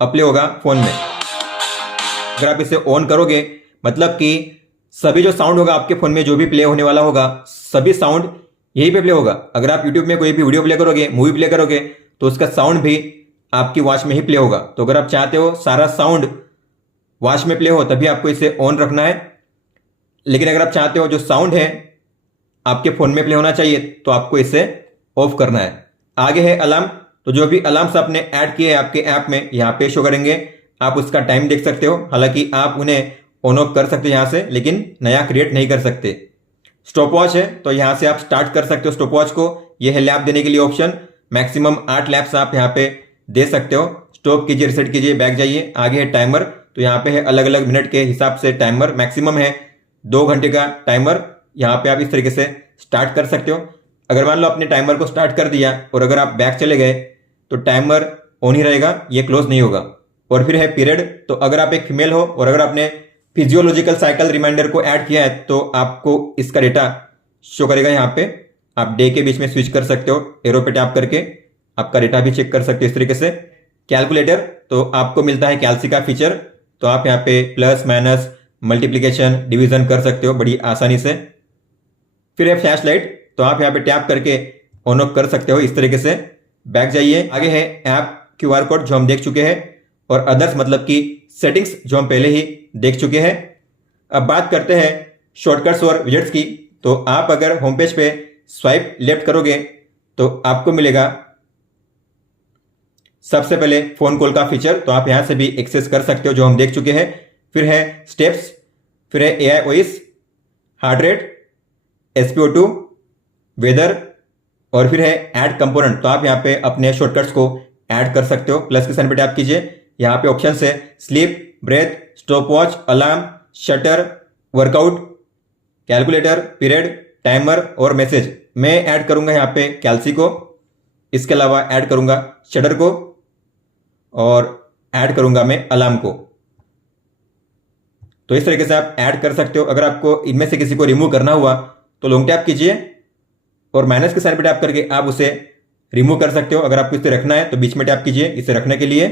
अब प्ले होगा फोन में। अगर आप इसे ऑन करोगे मतलब कि सभी जो साउंड होगा आपके फोन में, जो भी प्ले होने वाला होगा सभी साउंड यहीं पे प्ले होगा। अगर आप YouTube में कोई भी वीडियो प्ले करोगे, मूवी प्ले करोगे तो उसका साउंड भी आपकी वॉच में ही प्ले होगा। तो अगर आप चाहते हो सारा साउंड वॉच में प्ले हो तभी आपको इसे ऑन रखना है। लेकिन अगर आप चाहते हो जो साउंड है आपके फोन में प्ले होना चाहिए तो आपको इसे ऑफ करना है। आगे है अलार्म। तो जो भी अलार्म्स आपने ऐड किए आपके ऐप में यहाँ पे शो करेंगे। आप उसका टाइम देख सकते हो। हालांकि आप उन्हें ऑन ऑफ कर सकते हो यहाँ से, लेकिन नया क्रिएट नहीं कर सकते। स्टॉप वॉच है तो यहाँ से आप स्टार्ट कर सकते हो स्टॉप वॉच को। यह है लैप देने के लिए ऑप्शन। मैक्सिमम 8 लैप्स आप यहाँ पे दे सकते हो। स्टॉप कीजिए, रिसेट कीजिए, बैक जाइए। आगे है टाइमर। तो यहाँ पे है अलग अलग मिनट के हिसाब से टाइमर। मैक्सिमम है 2 घंटे का टाइमर। यहाँ पे आप इस तरीके से स्टार्ट कर सकते हो। अगर मान लो आपने टाइमर को स्टार्ट कर दिया और अगर आप बैक चले गए तो टाइमर ऑन ही रहेगा, ये क्लोज नहीं होगा। और फिर है पीरियड। तो अगर आप एक फीमेल हो और अगर आपने फिजियोलॉजिकल साइकिल रिमाइंडर को ऐड किया है तो आपको इसका डेटा शो करेगा। यहाँ पे आप डे के बीच में स्विच कर सकते हो, एरो पे टैप करके आपका डेटा भी चेक कर सकते हो इस तरीके से। कैलकुलेटर, तो आपको मिलता है कैल्सी का फीचर। तो आप यहाँ पे प्लस माइनस मल्टीप्लीकेशन डिवीजन कर सकते हो बड़ी आसानी से। फिर है फ्लैश लाइट। तो आप यहाँ पे टैप करके ऑन ऑफ कर सकते हो इस तरीके से। बैक जाइए। आगे है ऐप QR कोड जो हम देख चुके हैं और अदर्स मतलब कि सेटिंग्स जो हम पहले ही देख चुके हैं। अब बात करते हैं शॉर्टकट्स और विजेट्स की। तो आप अगर होम पेज पे स्वाइप लेफ्ट करोगे तो आपको मिलेगा सबसे पहले फोन कॉल का फीचर। तो आप यहां से भी एक्सेस कर सकते हो जो हम देख चुके हैं। फिर है स्टेप्स, फिर है AI voice, heart rate, SpO2, weather और फिर है ऐड कंपोनेंट। तो आप यहाँ पे अपने शॉर्टकट्स को ऐड कर सकते हो। प्लस के साइन पे टैप कीजिए। यहाँ पे ऑप्शन है sleep, breath, stopwatch, alarm, shutter, workout, calculator, period, timer और मैसेज। मैं ऐड करूंगा यहाँ पे कैल्सी को। इसके अलावा ऐड करूंगा शटर को और ऐड करूंगा मैं अलार्म को। तो इस तरीके से आप ऐड कर सकते हो। अगर आपको इनमें से किसी को रिमूव करना हुआ तो लॉन्ग टैप कीजिए और माइनस के साइन पे टैप करके आप उसे रिमूव कर सकते हो। अगर आपको इसे रखना है तो बीच में टैप कीजिए इसे रखने के लिए।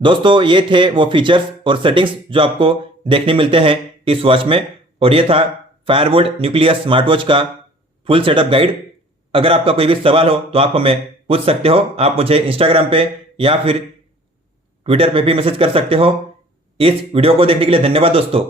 दोस्तों ये थे वो फीचर्स और सेटिंग्स जो आपको देखने मिलते हैं इस वॉच में। और ये था फायरवोल्ट न्यूक्लियस स्मार्ट वॉच का फुल सेटअप गाइड। अगर आपका कोई भी सवाल हो तो आप हमें पूछ सकते हो। आप मुझे इंस्टाग्राम पे या फिर ट्विटर पे भी मैसेज कर सकते हो। इस वीडियो को देखने के लिए धन्यवाद दोस्तों।